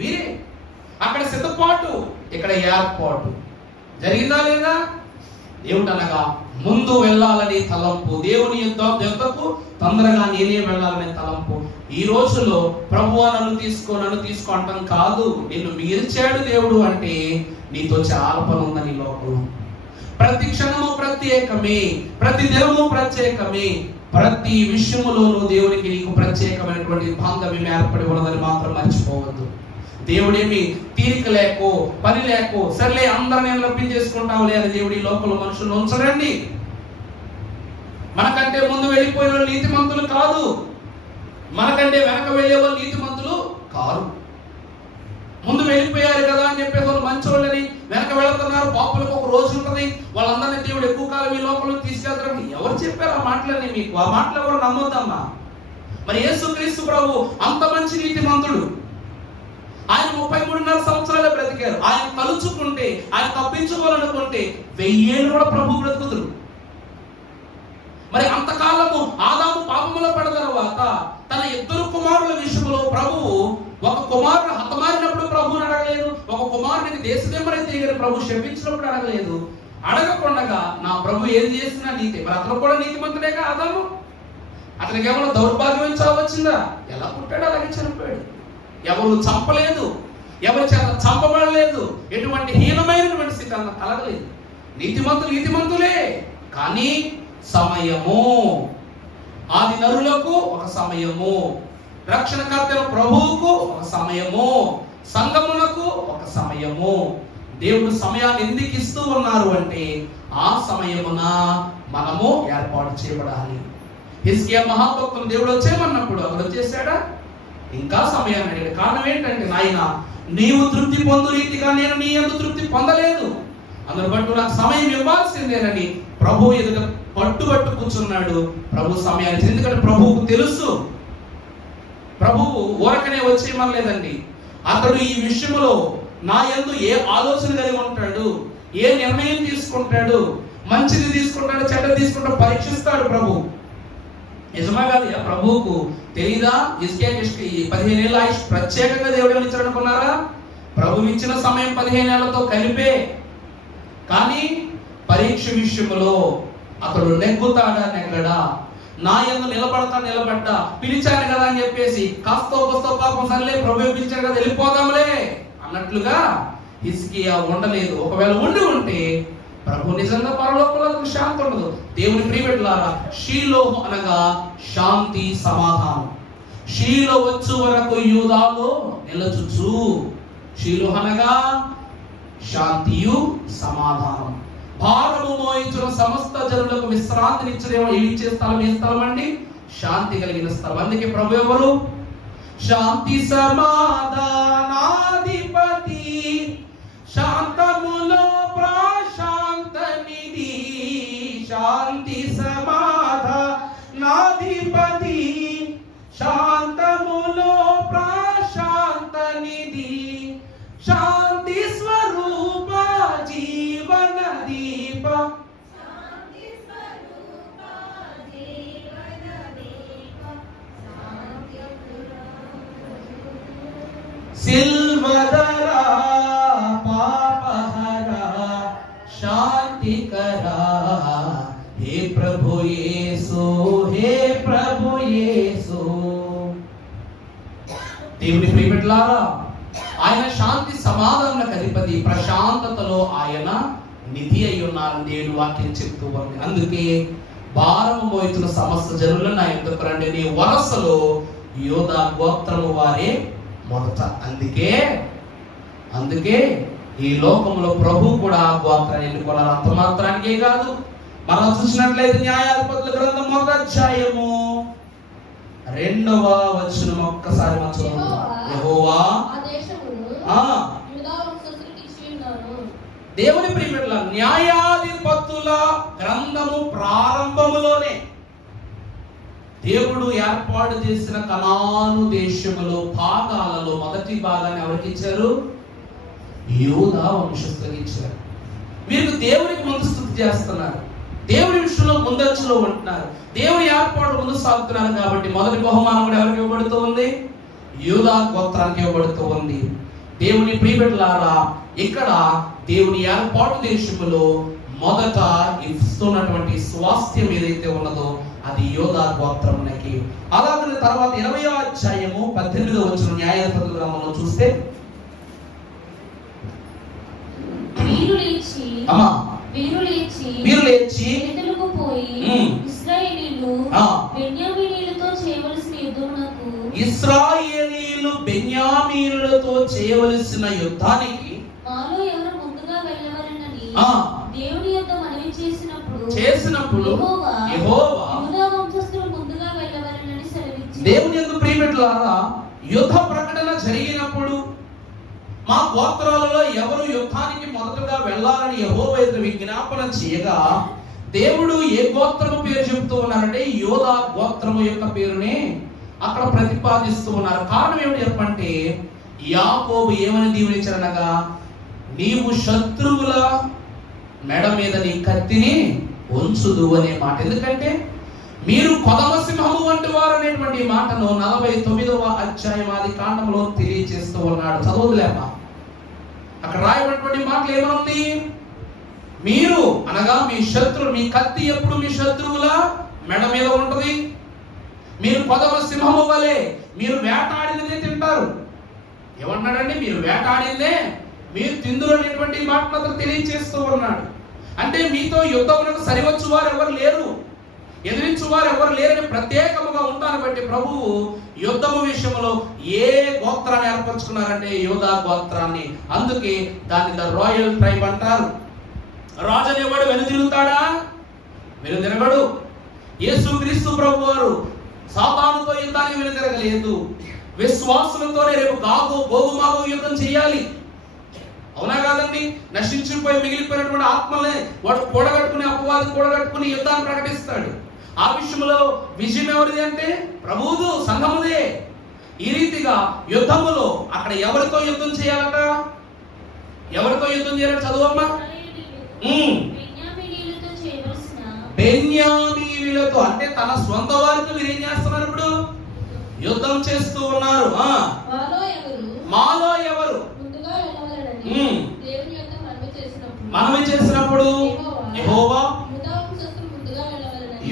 వీరే. అక్కడ సిద్ధపాటు, ఇక్కడ ఏర్పాటు జరిగిందా లేదా? దేవుడు అనగా ముందు వెళ్ళాలని తలంపు, దేవుని యొద్దకు తొందరగా నేనే వెళ్ళాలనే తలంపు. ఈ రోజులో ప్రభువా నన్ను తీసుకో అంటాం కాదు. నిన్ను మిగిల్చాడు దేవుడు అంటే నీతో చాలా పని ఉందని లోకంలో. ప్రతి క్షణము ప్రత్యేకమే, ప్రతి దినము ప్రత్యేకమే, ప్రతి విషయములోనూ దేవునికి నీకు ప్రత్యేకమైనటువంటి బాంధవ్యం ఏర్పడి ఉన్నదని మాత్రం మర్చిపోవద్దు. దేవుడేమి తీరిక లేకో పని లేకో సర్లే అందరినీ లభించేసుకుంటాంలే అని దేవుడి లోకంలో మనుషులను ఉంచడండి. మనకంటే ముందు వెళ్ళిపోయిన వాళ్ళు నీతిమంతులు కాదు, మనకంటే వెనక వెళ్ళే వాళ్ళు నీతిమంతులు కాదు. ముందు వెళ్ళిపోయారు కదా అని చెప్పేసి వాళ్ళు మంచోళ్ళని వెనక వెళుతున్నారు, పాపులకు ఒక రోజు ఉంటుంది, వాళ్ళందరినీ దేవుడు ఎక్కువ కాలం ఈ లోకంలో తీసుకెళ్తారని ఎవరు చెప్పారు ఆ మాటలని? మీకు ఆ మాటలు ఎవరు నమ్మొద్దమ్మా. మరి యేసుక్రీస్తు ప్రభు అంత మంచి నీతిమంతుడు, ఆయన 33.5 సంవత్సరాలు బ్రతికారు. ఆయన తలుచుకుంటే, ఆయన తప్పించుకోవాలనుకుంటే 1000 ఏళ్ళు కూడా ప్రభు బ్రతుకుతుడు. మరి అంతకాలము ఆదాము పాపములో పడిన తర్వాత తన 2 కుమారుల విషయంలో ప్రభువు, ఒక కుమారుడు హతమారినప్పుడు ప్రభువుని అడగలేదు, ఒక కుమారునికి దేశదెమ్మని తిరిగి ప్రభు శపించినప్పుడు అడగలేదు. అడగకుండా నా ప్రభు ఏది చేసినా నీతి. మరి అతను కూడా నీతిమంతుడేగా ఆదాము. అతనికి ఏమైనా దౌర్భాగ్యం చావచ్చిందా? ఎలా పుట్టాడు అలాగే చనిపోయాడు. ఎవరు చంపలేదు, ఎవరి చేత చంపబడలేదు, ఎటువంటి హీనమైనటువంటి స్థితి అన్న కలగలేదు. నీతిమంతులే. కానీ సమయము, ఆది నరులకు ఒక సమయము, రక్షణకర్త ప్రభువుకు ఒక సమయము, సంఘమునకు ఒక సమయము. దేవుడు సమయాన్ని ఎందుకు ఇస్తూ ఉన్నారు అంటే ఆ సమయమున మనము ఏర్పాటు చేయబడాలి. హిజ్కియా మహాభక్తులు దేవుడు వచ్చేయమన్నప్పుడు అక్కడ వచ్చేసాడా? ఇంకా సమయాన్ని అడిగాడు. కారణం ఏంటంటే, నాయన నీవు తృప్తి పొందు రీతిగా నేను నీ యందు తృప్తి పొందలేదు, అందును బట్టి నాకు సమయం ఇవ్వాల్సిందేనని ప్రభు ఎదుట పట్టు కూర్చున్నాడు. ప్రభు సమయాన్ని, ఎందుకంటే ప్రభువుకు తెలుసు, ప్రభువు ఊరకనే వచ్చేయమనలేదండి. అతడు ఈ విషయంలో నా యందు ఏ ఆలోచన కలిగి ఉంటాడు, ఏ నిర్ణయం తీసుకుంటాడు, మంచిది తీసుకుంటాడు చెడ్డది తీసుకుంటాడు పరీక్షిస్తాడు ప్రభు. నిజమా కాదు? ప్రభువుకు తెలీదా? హిజ్కియాకి 15 ఏళ్ళ ఆయుష్ ప్రత్యేకంగా దేవుడు ఇచ్చాడు అనుకున్నారా? ప్రభు ఇచ్చిన సమయం 15 ఏళ్లతో కలిపే. కానీ పరీక్ష విషయంలో అతడు నెగ్గడా, నా యందు నిలబడ్డా, పిలిచాను కదా అని చెప్పేసి కాస్తో పాపం సర్లే ప్రభు పిలిచాడు కదా వెళ్ళిపోదాంలే అన్నట్లుగా హిజ్కియా ఉండలేదు. ఒకవేళ ఉంటే ప్రభు నిజంగా పరలోకంలో శాంతి ఉండదు. దేవుని ప్రియబిడ్డలారా, షీలోహు అనగా శాంతి సమాధానం. షీలో వచ్చు వరకు యూదాలో నిలచుచు. షీలోహు అనగా శాంతియు సమాధానం. భారము మోయించిన సమస్త జనులకు విశ్రాంతినిచ్చేమో ఇచ్చే స్థలం ఏ స్థలం అండి? శాంతి కలిగిన స్థలం. అందుకే ప్రభు ఎవరు? శాంతి సమాధానాధిపతి, శాంతములో ప్రశాంత నిధి, శాంతి సమాధానాధిపతి, శాంతములో ప్రశాంత నిధి, శాంతి స్వరూప జీవన దీప, సిల్వదరా పాపహర, ప్రశాంతతలో ఆయన నిధి అయి ఉన్నారని దేవుని వాక్యం చెప్తూ ఉంది. అందుకే భారము మోయుతున్న సమస్త జనులను నా యొద్దకు రండి, నీ వరసలో యోధా గోత్రము వారే మొదట. అందుకే ఈ లోకంలో ప్రభు కూడా గోత్రాన్ని ఎన్నుకున్నారు. అంత మాత్రానికే కాదు, మనం చూసినట్లయితే న్యాయాధిపతుల గ్రంథం 1వ అధ్యాయము 2వ వచనం ఒక్కసారి మనం చదువుదాం. యెహోవా దేవుని ప్రియమిత్రుల న్యాయాధిపతుల గ్రంథము ప్రారంభములోనే దేవుడు ఏర్పాటు చేసిన కనాను దేశములో భాగాలలో మొదటి భాగాన్ని ఎవరికి ఇచ్చారు? యూదా వంశస్థులకు ఇచ్చారు. మీరు దేవునికి ముందు స్తుతి చేస్తున్నారు, దేవుని విషయంలో ముందంచులో ఉంటున్నారు, దేవుని ఏర్పాటు ముందు సాగుతున్నారు. కాబట్టి మొదటి బహుమానం కూడా ఎవరికి ఇవ్వబడుతూ ఉంది? యూదా గోత్రానికి ఇవ్వబడుతూ ఉంది. దేవుని ప్రియబిడ్డలారా, ఇక్కడ దేవుని ఏర్పాటు దేశములో మొదట ఇస్తున్నటువంటి స్వాస్థ్యం ఏదైతే ఉన్నదో అది యూదా గోత్రమునకి. అలాగే తర్వాత 20వ అధ్యాయము 18వ వచనం న్యాయాధిపతుల గ్రంథంలో చూస్తే వీరు లేచి ఇశ్రాయేలీలు బెన్యామీనులతో చేయవలసిన యుద్ధానికి చేసినప్పుడు యెహోవా దేవుని యందు ప్రియమిత్రులారా, యుద్ధ ప్రకటన జరిగినప్పుడు మా గోత్రాలలో ఎవరు యుద్ధానికి మొదటగా వెళ్ళాలని యెహోవా ఎదురు విజ్ఞాపన చేయగా దేవుడు ఏ గోత్రము పేరు చెబుతూ ఉన్నారంటే యోధా గోత్రము యొక్క పేరునే అక్కడ ప్రతిపాదిస్తూ ఉన్నారు. కారణం ఏమిటి చెప్పంటే, యాకోబు ఏమని దీవెనించారనగా, నీవు శత్రువుల మెడ మీద నీ కత్తిని ఉంచుదు అనే మాట. ఎందుకంటే మీరు కొదమ సింహము వంటి వారు అనేటువంటి మాటను 49వ అధ్యాయం ఆది కాండంలో తెలియజేస్తూ ఉన్నాడు. చదవదులేమా, అక్కడ రాయబడినటువంటి మాటలు ఏమనుంది? మీరు అనగా మీ శత్రువు, మీ కత్తి ఎప్పుడు మీ శత్రువుల మెడ మీద ఉంటుంది. మీరు కొదమ సింహము వలె మీరు వేటాడినదే తింటారు. ఏమన్నాడండి? మీరు వేటాడిందే మీరు తిందురు అనేటువంటి మాట మాత్రం తెలియజేస్తూ ఉన్నాడు. అంటే మీతో యుద్ధమునకు సరివచ్చు వారు ఎవరు లేరు, ఎదిరించు వారు ఎవరు లేరని ప్రత్యేకముగా ఉంటారు. బట్టి ప్రభువు యుద్ధము విషయంలో ఏ గోత్రాన్ని ఏర్పరచుకున్నారంటే యోధా గోత్రాన్ని. అందుకే దాన్ని ద రాయల్ ట్రైబ్ అంటారు. రాజు అనేవాడు వెనుదిరుగుతాడా? వెనుదిరగడు. యేసుక్రీస్తు ప్రభు వారు సాతానుతో యుద్ధానికి వెనుదిరగలేదు. విశ్వాసులతోనే రేపు గోగుమాగు యుద్ధం చేయాలి. అవునా కాదండి? నశించిపోయి మిగిలిపోయినటువంటి ఆత్మలే వాడు కూడగట్టుకుని, అపవాది కూడగట్టుకుని యుద్ధాన్ని ప్రకటిస్తాడు. ఆ విషయంలో విజయం ఎవరిది అంటే ప్రభువుదు, సంఘముదే. ఈ రీతిగా యుద్ధములో అక్కడ ఎవరితో యుద్ధం చేయాలట? ఎవరితో యుద్ధం చేయాలంటే చదువమ్మా. బెన్యామీనులతో, అంటే తన సొంత వారితో మీరు ఏం చేస్తున్నారు? ఇప్పుడు యుద్ధం చేస్తూ ఉన్నారు. మాలో ఎవరు మనమే చేసినప్పుడు యెహోవా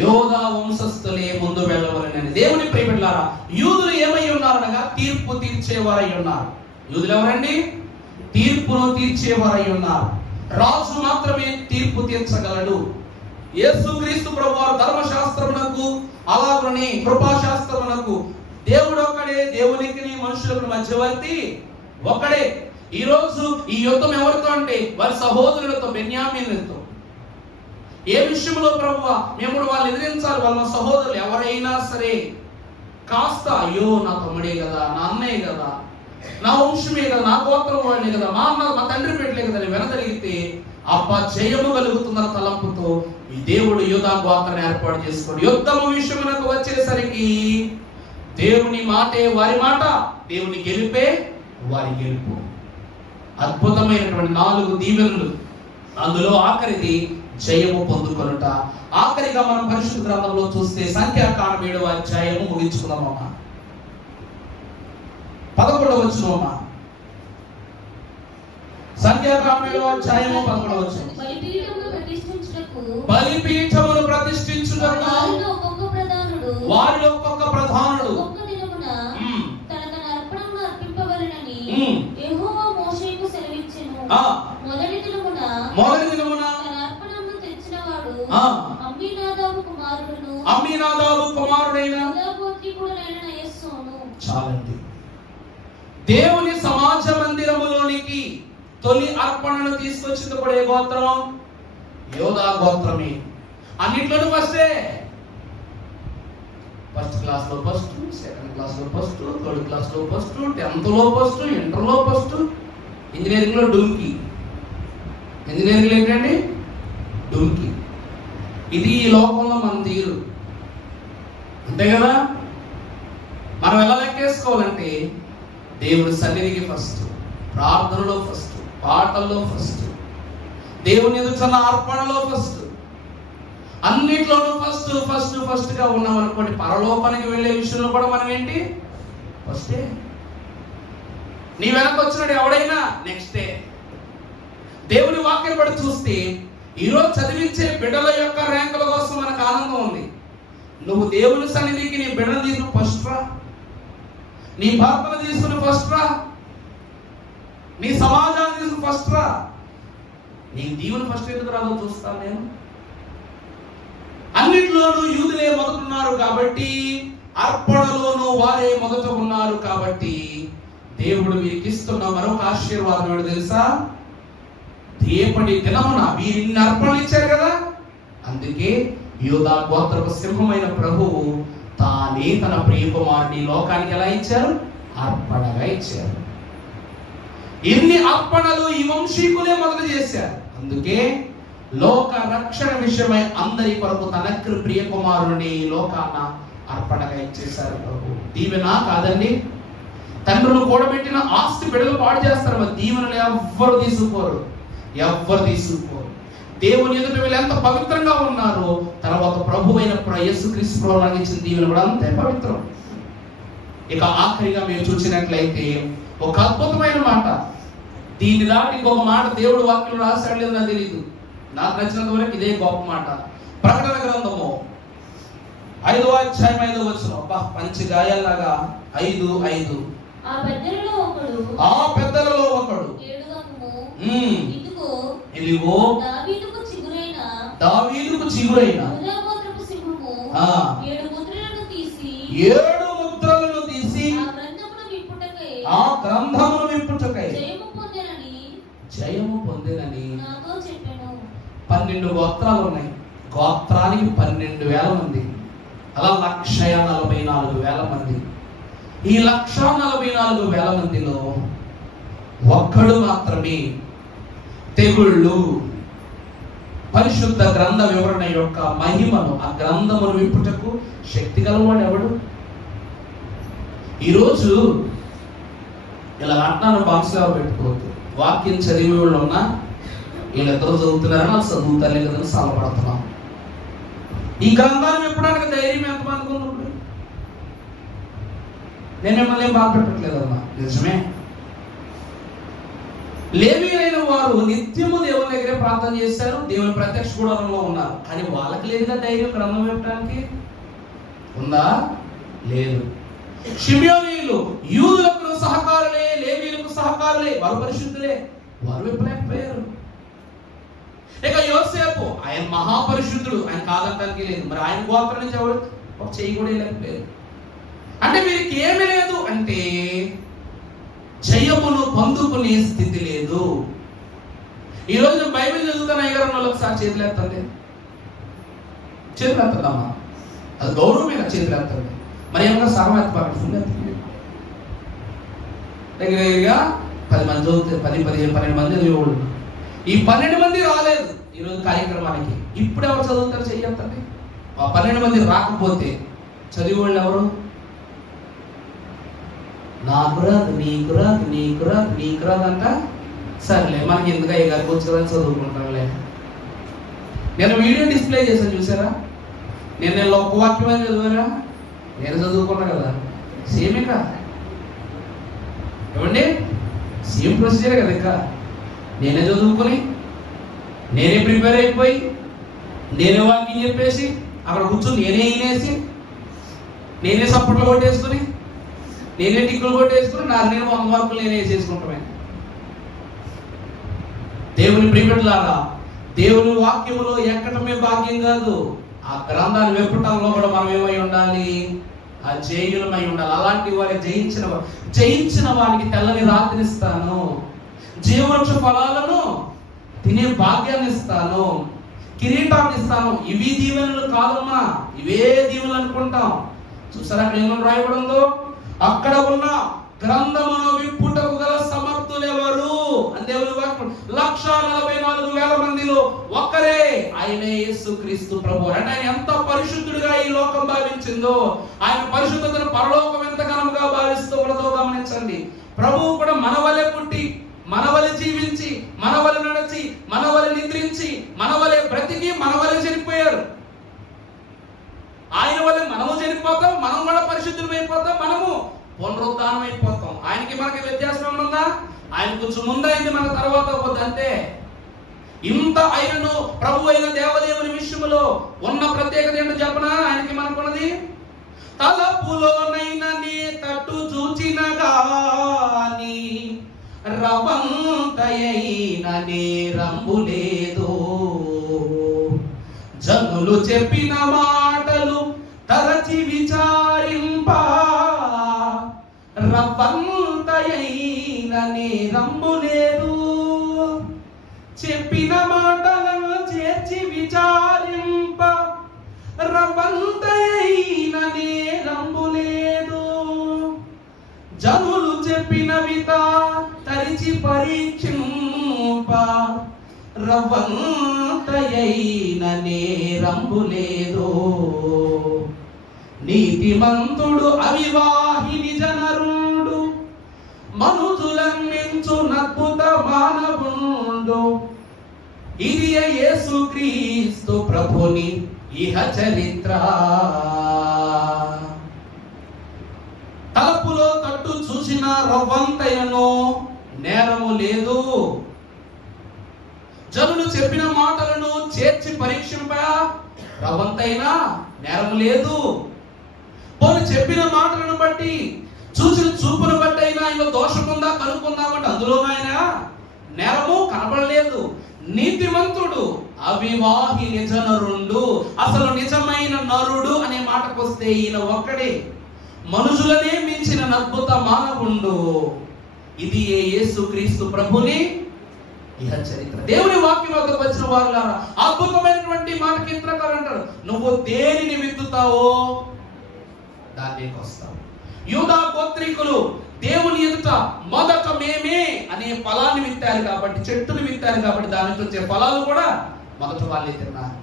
యోధా వంశస్థులే ముందు వెళ్ళవలెనని. దేవుని ప్రియమిత్రులారా, యూదులు ఏమై ఉన్నారనగా తీర్పు తీర్చేవారై ఉన్నారు. యూదులు ఎవరండి? తీర్పును తీర్చేవారై ఉన్నారు. రాజు మాత్రమే తీర్పు తీర్చగలడు. యేసుక్రీస్తు ప్రభువారు ధర్మశాస్త్రమునకు అలాగనే కృపాశాస్త్రమునకు దేవుడు ఒక్కడే, దేవునికి మనుషులకు మధ్యవర్తి ఒక్కడే. ఈ రోజు ఈ యుద్ధం ఎవరితో అంటే వారి సహోదరులతో, బెన్యామీనులతో. ఏ విషయంలో ప్రభువా మేము వాళ్ళు ఎదిరించాలి, వాళ్ళ సహోదరులు ఎవరైనా సరే కాస్త అయ్యో నా తమ్ముడే కదా, నా అన్నయ్య కదా, నా వంశమే కదా, నా గోత్రం వాడినే కదా, మా అన్న మా తండ్రి పెట్టలే కదా వెనదరిగితే అప్ప జయము కలుగుతున్న తలంపుతో ఈ దేవుడు యూదా గోత్రాన్ని ఏర్పాటు చేసుకోండి. యుద్ధము విషయమునకు వచ్చేసరికి దేవుని మాటే వారి మాట, దేవుని గెలిపే వారి గెలుపు. అద్భుతమైనటువంటి 4 దీవెనలు, అందులో ఆఖరిది జయము పొందుకొనుట. ఆఖరిగా మనం పరిశుద్ధ గ్రంథంలో చూస్తే సంఖ్యాకాండం 7వ అధ్యాయము ముగించుకున్నామమ్మా. 11వ వచనమమ్మా. సంఖ్యాకాండం 7వ అధ్యాయము 11వ వచనం. బలిపీఠమును ప్రతిష్ఠించుటకు వారిలో ఒక్కొక్క ప్రధానుడు మొదటి దినమున అమ్మీనాదాబు కుమారుడైన చాలండి. దేవుని సమాజ మందిరములోనికి తొలి అర్పణను తీసుకొచ్చింది కూడా ఏ గోత్రం? యోధా గోత్రమే. అన్నిట్లోనూ ఫస్టే. ఫస్ట్ క్లాస్ లో ఫస్ట్, సెకండ్ క్లాస్ లో ఫస్ట్, థర్డ్ క్లాస్ లో ఫస్ట్, 10th లో ఫస్ట్, ఇంటర్ లో ఫస్ట్, ఇంజనీరింగ్ లో డుంకి. ఇంజనీరింగ్ ఏంటండి? డుంకి. ఇది ఈ లోకంలో మన తీరు, అంతే కదా? మనం ఎలా లెక్కేసుకోవాలంటే దేవుని సన్నిధికి ఫస్ట్, ప్రార్థనలో ఫస్ట్, పాటల్లో ఫస్ట్, దేవుని ఎదుగుతున్న అర్పణలో ఫస్ట్, అన్నిట్లోనూ ఫస్ట్ ఫస్ట్ ఫస్ట్ గా ఉన్నాం అనుకోండి, పరలోకానికి వెళ్ళే విషయంలో కూడా మనం ఏంటి? ఫస్టే. నీ వెనక వచ్చినాడు ఎవడైనా నెక్స్టే. దేవుని వాక్యం కూడా చూస్తే ఈరోజు చదివించే బిడ్డల యొక్క ర్యాంకుల కోసం మనకు ఆనందం ఉంది. నువ్వు దేవుని సన్నిధికి నీ బిడ్డలు తీసుకుని ఫస్ట్ రా, నీ భర్తను తీసుకుని ఫస్ట్ రా, నీ సమాజాన్ని తీసుకుని ఫస్ట్ రా. నీ దీవుని ఫస్ట్ ఎందుకు రాదో చూస్తాను నేను. అన్నిట్లోనూ యూదులే మొదలున్నారు కాబట్టి, అర్పణలోనూ వారే మొదట ఉన్నారు కాబట్టి, దేవుడు మీకు ఇస్తున్న మరొక ఆశీర్వాదం ఏమిటో తెలుసా? రేపటి దినమున వీరిన్ని అర్పణలు ఇచ్చారు కదా, అందుకే యూదా గోత్రపు సింహమైన ప్రభువు తానే తన ప్రియ కుమారుని లోకానికి ఎలా ఇచ్చారు? అర్పణగా ఇచ్చారు. ఇన్ని అర్పణలు ఈ వంశీకులే మొదలు చేశారు. అందుకే లోక రక్షణ విషయమై అందరి కొరకు తన ప్రియ కుమారుని లోకాన అర్పణగా ఇచ్చేశారు ప్రభు. దీవెన కాదండి. తండ్రులు కూడబెట్టిన ఆస్తి బిడ్డలు పాడు చేస్తారు, మరి దీవెనలు ఎవ్వరు తీసుకోరు, ఎవ్వరు తీసుకోరు. దేవుని ఎదుట వీళ్ళు ఎంత పవిత్రంగా ఉన్నారో, తర్వాత ప్రభు అయిన యేసుక్రీస్తు ప్రభువుకి ఇచ్చిన దీవెన కూడా అంతే పవిత్రం. ఇక ఆఖరిగా మీరు చూసినట్లయితే ఒక అద్భుతమైన మాట, దీన్ని దాటి ఇంకొక మాట దేవుడు వాక్యం రాశాడు లేదు నాకు తెలియదు, నాకు నచ్చినంత వరకు ఇదే గొప్ప మాట. ప్రకటన గ్రంథము 5వ అధ్యాయం 5వ వచనం. పంచి గాయాల్లాగా 5:5. ఆ పెద్దలలో ఒకడు ఇదిగో దావీదుకు చిగురైన 7 ముద్రలను తీసి ఆ గ్రంథమును విప్పుటకై జయము పొందెనని 12 గోత్రాలు ఉన్నాయి. గోత్రానికి 12,000 మంది, అలా 1,44,000 మంది. ఈ 1,44,000 మందిలో ఒక్కడు మాత్రమే తెగుళ్ళు, పరిశుద్ధ గ్రంథ వివరణ యొక్క మహిమను, ఆ గ్రంథమును విప్పుటకు శక్తి గలవాడు ఎవడు? ఈరోజు ఇలా అంటున్నాను, బాక్స్ లో పెట్టుకోవద్దు. వాక్యం చదివే వాళ్ళు ఉన్నా వీళ్ళిద్దరూ చదువుతున్నారని వాళ్ళు చదువుతారు లేదని సాలపడుతున్నాం. ఈ గ్రంథాన్ని విప్పడానికి ధైర్యం ఎంతమందికి ఉంది? నేను మిమ్మల్ని ఏం బాధపెట్టట్లేదమ్మా, నిజమే. లేవీయులైన వారు నిత్యము దేవుని దగ్గరే ప్రార్థన చేశారు, దేవుని ప్రత్యక్ష గుడారంలో ఉన్నారు. కానీ వాళ్ళకి లేదుగా ధైర్యం గ్రంథం విప్పడానికి. ఉందా? లేదు. షిమ్యోనీయులు యూదులకు సహకారులే, లేవీయులకు సహకారులే, వారు పరిశుద్ధులే, వారు విప్పలేకపోయారు. ఇక యోసేపు ఆయన మహాపరిశుద్ధుడు, ఆయన కాదనడానికి లేదు. మరి ఆయన గోత్రం నుంచి ఎవరు ఒక చెయ్యి కూడా లేకపోయారు. అంటే వీరికి ఏమీ లేదు అంటే జయమును పొందుకునే స్థితి లేదు. ఈరోజు నేను బైబిల్ చదువుతాను అయ్యారు ఒకసారి చేతులు ఎత్తండి, చేతులు ఎత్తమ్మా, అది గౌరవమైన చేతులు ఎత్తండి. మరి ఏమన్నా సగం ఎత్తపాలి, ఫుల్ ఎత్తండి. దగ్గరగా 10 మంది చదువుతారు, 10, 15, 12 మంది చదివేవాళ్ళు. ఈ 12 మంది రాలేదు ఈరోజు కార్యక్రమానికి. ఇప్పుడు ఎవరు చదువుతారు? చెయ్యొద్దండి. ఆ 12 మంది రాకపోతే చదివేవాళ్ళు ఎవరు? నాకు రాదు, నీకు రాదు, నీకు రాదు, నీకు రాదు అంట. సర్లే మనకి ఎందుకు అయ్యగారికి వచ్చేదని చదువుకుంటాంలే. నేను వీడియో డిస్ప్లే చేశాను చూసారా? నేను ఒక్క వాక్యం చదివారా? నేను చదువుకున్నా కదా, సేమే కా ఏమండి, సేమ్ ప్రొసీజర్ కదా. ఇంకా నేనే చదువుకుని, నేనే ప్రిపేర్ అయిపోయి, నేనే వాక్యం చెప్పేసి అక్కడ కూర్చొని నేనే వినేసి, నేనే సపోర్ట్లు కొట్టేసుకుని, నేనే టిక్కులు కొట్టేసుకుని, నేను 100 మార్కులు నేనే వేసేసుకుంటామే. దేవుని ప్రియబిడ్డలారా, దేవుని వాక్యములో ఎక్కడమే భాగ్యం కాదు, ఆ గ్రంథాన్ని వెప్పటంలో కూడా మనం ఏమై ఉండాలి, ఆ జయులమై ఉండాలి. అలాంటి వారి జయించిన వారికి తెల్లని రాత్రిస్తాను, జీవవృక్ష ఫలాలను తినే భాగ్యాన్ని ఇస్తాను, కిరీటాన్ని ఇస్తాను. ఇవి దీవెనలు కాదమ్మా, ఇవే దీవెనలు అనుకుంటాం. చూసారా అక్కడ ఏమని రాయబడిందో, అక్కడ ఉన్న గ్రంథమును విప్పుటకు గల సమర్థులు ఎవరు అని దేవుని వాక్యం. 144,000 మందిలో ఒక్కరే, ఆయనే యేసుక్రీస్తు ప్రభువు. అంటే ఆయన ఎంత పరిశుద్ధుడిగా ఈ లోకం భావించిందో, ఆయన పరిశుద్ధతను పరలోకం ఎంత ఘనంగా భావిస్తూ ఉన్నదో గమనించండి. ప్రభువు కూడా మనవలే పుట్టి, మనవలే జీవించి, మనవలే నడిచి, మనవలే నిద్రించి, మనవలే బ్రతికి, మనవలే చనిపోయారు. ఆయన వల్లే మనము చనిపోతాం, మనం కూడా పరిశుద్ధులం అయిపోతాం, మనము పునరుద్ధానం అయిపోతాం. ఆయనకి మనకి వ్యత్యాసం ఉందా? ఆయన కొంచెం ముందైంది, మన తర్వాత పోతుంది అంతే. ఇంత ఆయనను ప్రభు అయిన దేవదేవుని విషయంలో ఉన్న ప్రత్యేకత ఏంటో చెప్పనా? ఆయనకి మనకున్నది, తలపులోనైనా నీ తట్టు చూచిన గాని రవంతయైన నేరంబు లేదు, జనులు చెప్పిన మాటలు తరచి విచారింప రవంతయైన నేరంబు లేదు. చెప్పిన మాటలను చేర్చి విచారింప రవంతయైన నేరంబు లేదు. జనులు చెప్పినవి తరిచి పరీక్షింప రవంతయైన నేరంబు లేదు. నీతిమంతుడు అవివాహిని జనరుడు, మనుజులన్నించు అద్భుత మానవుండు. ఇది యేసుక్రీస్తు ప్రభుని ఇహ చరిత్ర. తలుపులో తట్టు చూసిన రవ్వంతైనను నేరము లేదు. జనులు చెప్పిన మాటలను చేర్చి పరీక్షింప రవ్వంతైనా నేరము లేదు. పోనీ చెప్పిన మాటలను బట్టి, చూసిన చూపును బట్టి అయినా ఆయన దోషం ఉందా కనుక్కుందామంటే అందులోనైనా నేరము కనబడలేదు. నీతిమంతుడు అవివాహి నిజనరుండు. అసలు నిజమైన నరుడు అనే మాటకు వస్తే ఈయన ఒక్కడే, మనుషులనే మించిన అద్భుత మానవుండు. ఇది యేసుక్రీస్తు ప్రభుని ఇహ చరిత్ర. దేవుని వాక్యం వద్దకు వచ్చిన వారులారా, అద్భుతమైనటువంటి మాట కీర్తనకారులు అంటారు, నువ్వు దేనిని విత్తుతావో దాన్ని వస్తావు. యూదా గోత్రీకులు దేవుని ఎదుట మొదట మేమే అనే ఫలాన్ని విత్తారు కాబట్టి, చెట్టును విత్తారు కాబట్టి దాని నుంచి వచ్చే ఫలాలు కూడా మొదట వాళ్ళే తిన్నారు.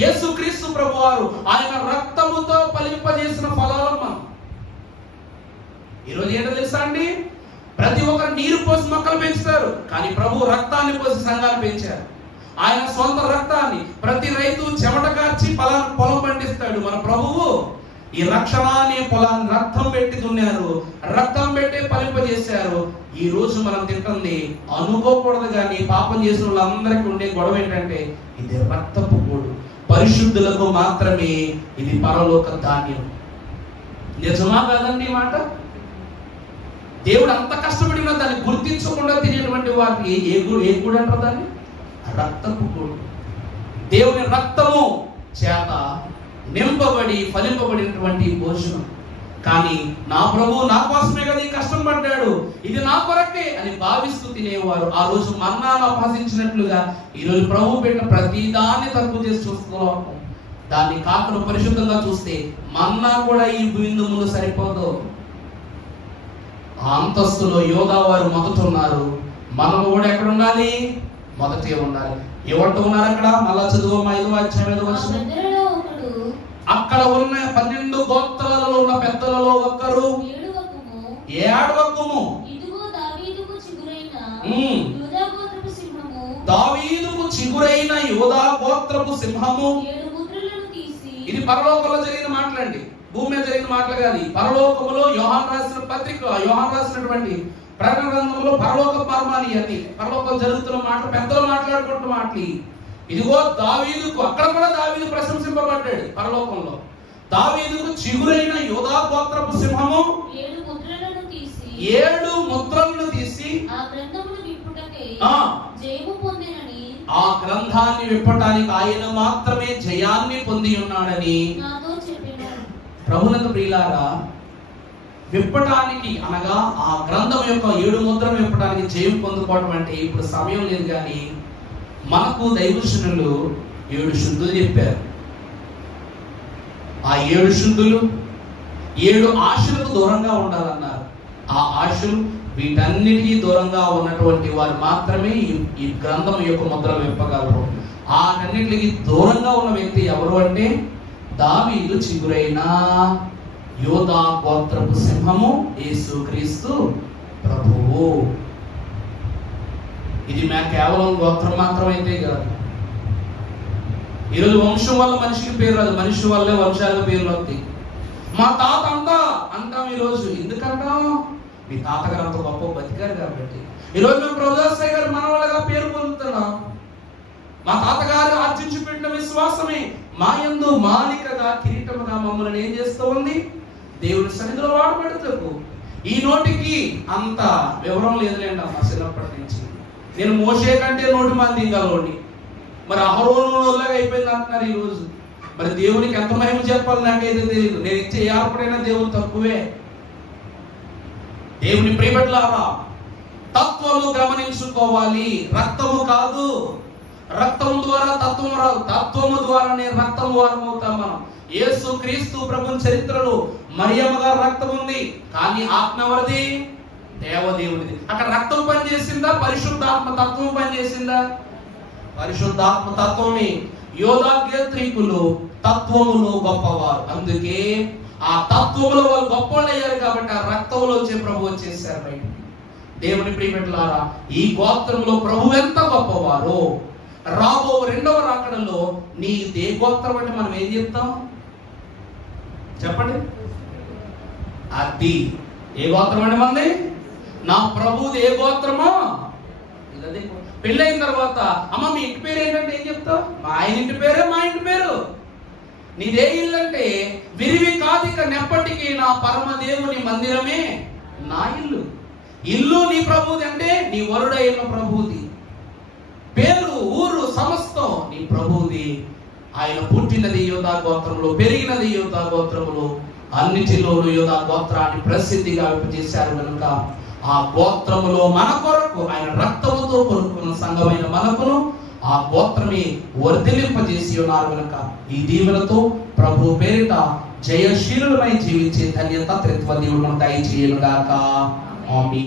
యేసుక్రీస్తు ప్రభువారు ఆయన రక్తముతో ఫలింపజేసిన ఫలాలను మనం ఈరోజు ఏంటో తెలుసా అండి? ప్రతి ఒక్కరు నీరు పోసి మొక్కలు పెంచుతారు, కానీ ప్రభు రక్తాన్ని పోసి సంఘాన్ని పెంచారు. ఆయన సొంత రక్తాన్ని, ప్రతి రైతు చెమట కార్చి పొలం పండిస్తాడు. మన ప్రభువు ఈ రక్షణ అనే పొలాన్ని రక్తం పెట్టి దున్నారు, రక్తం పెట్టి ఫలింపజేశారు. ఈ రోజు మనం తింటుంది అనుకోకూడదు, కానీ పాపం చేసిన వాళ్ళందరికీ ఉండే గొడవ ఏంటంటే ఇది రక్తపు కూడు, పరిశుద్ధులకు మాత్రమే ఇది పరలోక ధాన్యం. నిజమా కాదండి ఈ మాట? దేవుడు అంత కష్టపడినా దాన్ని గుర్తించకుండా తినేటువంటి వారికి ఏ కూడు అంటారు దాన్ని? రక్తపు కూడు. దేవుని రక్తము చేత నింపబడి ఫలింపబడినటువంటి భోజనం. కానీ నా ప్రభువు నా కోసమే కదా ఈ కష్టం పడ్డాడు, ఇది నా కొరకే అని భావిస్తూ తినేవారు. ఆ రోజు మన్నాను అపహసించినట్లుగా ఈ రోజు ప్రభు పెట్టిన ప్రతి దాన్ని తక్కువ చేసి చూస్తున్నాం. దాన్ని కాకుండా పరిశుద్ధంగా చూస్తే మన్నా కూడా ఈ బిందు ముందు సరిపోదు. ఆ అంతస్తులో యోధా వారు మొదట ఉన్నారు, మనము కూడా ఎక్కడ ఉండాలి? మొదటే ఉండాలి. ఏమంటూ ఉన్నారు అక్కడ? మళ్ళా చదువు 5వ అధ్యాయం 5వ వచనం. అక్కడ ఉన్న 12 గోత్రాలలో ఉన్న పెద్దలలో ఒక్కరు ఏడవకము, దావీదుకు చిగురైన యోధా గోత్రపు సింహము. ఇది పరలోకంలో జరిగిన మాటలండి, భూమి మీద జరిగిన మాటలు కాదు. పరలోకములో యోహాను రాసిన పత్రిక, యోహాను రాసినటువంటి ప్రకటన గ్రంథంలో పరలోక మర్మాలు అన్ని పరలోకంలో జరుగుతున్న మాటలు, పెద్దలు మాట్లాడుకుంటున్న మాటలు. ఇదిగో దావీదుకు, అక్కడ కూడా దావీదు ప్రశంసింపబడ్డాడు పరలోకంలో. దావీదుకు చిగురైన యోధా గోత్రపు సింహము 7 ముద్రలను తీసి జయము పొందినని, ఆ గ్రంథాన్ని విప్పటానికి ఆయన మాత్రమే జయాన్ని పొంది ఉన్నాడని నాతో చెప్పెను. ప్రభునందు ప్రియులారా, విప్పటానికి అనగా ఆ గ్రంథం యొక్క 7 ముద్రలు విప్పటానికి జయం పొందుకోవడం అంటే ఇప్పుడు సమయం లేదు, కానీ మనకు దైవజనులు 7 శుద్ధులు చెప్పారు. ఆ 7 శుద్ధులు 7 ఆశలకు దూరంగా ఉండాలన్నారు. ఆ ఆశలు వీటన్నిటికీ దూరంగా ఉన్నటువంటి వారు మాత్రమే ఈ గ్రంథం యొక్క ముద్రలు విప్పగలరు. ఆ అన్నిటికి దూరంగా ఉన్న వ్యక్తి ఎవరు అంటే దావీదు చిగురైన యోధా గోత్రపు సింహము యేసుక్రీస్తు ప్రభువు. ఇది కేవలం గోత్రం మాత్రమైతే కాదు. ఈరోజు వంశం వల్ల మనిషికి పేరు రాదు, మనిషి వల్లే వంశాలకు పేర్లు వస్తాయి. మా తాత అంటాం ఈరోజు. ఎందుకంటాం? మీ తాతగారు అంత గొప్ప బతికారు కాబట్టి. ఈరోజు మేము ప్రభుదాసయ్య గారు మనవలుగా పేరు పొందుతున్నాం. మా తాతగారు ఆర్జించి పెట్టిన విశ్వాసమే మా యందు మాలికగా కిరీటముగా మమ్మల్ని ఏం చేస్తూ ఉంది? దేవుని సన్నిధిలో వాడబెడతకు. ఈ నోటికి అంత వివరం లేదులేండి అమ్మ. చిన్నప్పటి నుంచి నేను మోషే కంటే నోటి మంది ఇంకలోని, మరి అహరోనులాగా అయిపోయింది అంటున్నారు ఈరోజు. మరి దేవునికి ఎంత మహిమ చెప్పాలి నాకైతే తెలియదు. నేను ఇచ్చే ఏర్పడైనా దేవుడు తక్కువే. దేవుని ప్రియబిడ్డలారా, తత్వము గమనించుకోవాలి. రక్తము కాదు, రక్తము ద్వారా తత్వము రాదు, తత్వము ద్వారానే రక్తము వారం అవుతాం మనం. యేసు క్రీస్తు ప్రభు చరిత్రలో మరియమ్మ గారి రక్తం ఉంది, కానీ ఆత్మ ఎవరిది? దేవదేవుడిది. అక్కడ రక్తం పనిచేసిందా? పరిశుద్ధాత్మ తత్వం పనిచేసిందా? పరిశుద్ధాత్మ తత్వమే. యోధా గోత్రీకులు తత్వములో గొప్పవారు, అందుకే ఆ తత్వములో వాళ్ళు గొప్పవాళ్ళు అయ్యారు కాబట్టి ఆ రక్తంలో వచ్చే ప్రభు వచ్చేసారు బయట. దేవుని ప్రియబిడ్డలారా, ఈ గోత్రంలో ప్రభు ఎంత గొప్పవారో రాబో 2వ రాకడలో నీ ఏ గోత్రం అంటే మనం ఏం చెప్తాం చెప్పండి? అది ఏ గోత్రం అంటే మంది? నా ప్రభుది ఏ గోత్రమో ఇదే. పెళ్ళైన తర్వాత అమ్మ మీ ఇంటి పేరు ఏంటంటే ఏం చెప్తావు? మా ఆయన ఇంటి పేరే మా ఇంటి పేరు. నీదే ఇల్లు అంటే విరివి కాదు ఇక నెప్పటికి నా పరమదేవుని మందిరమే నా ఇల్లు. ఇల్లు నీ ప్రభుది అంటే నీ వరుడైన ప్రభుది. పేరు ఊరు సమస్తం నీ ప్రభుది. ఆయన పుట్టినది యోధా గోత్రంలో, పెరిగినది యోధా గోత్రములో, అన్నిటిలోనూ యోధా గోత్రాన్ని ప్రసిద్ధిగా చేశారు కనుక ఆ గోత్రములో మన కొరకు ఆయన రక్తముతో కొనుక్కున్న సంఘమైన మనకును ఆ గోత్రమే వర్ధిలింపజేసి ఉన్నారు కనుక ఈ దీవెనతో ప్రభు పేరిట జయశీలులమై జీవించే ధన్యత త్రిత్వ దేవుడు మనకు దయచేయును గాక. ఆమేన్.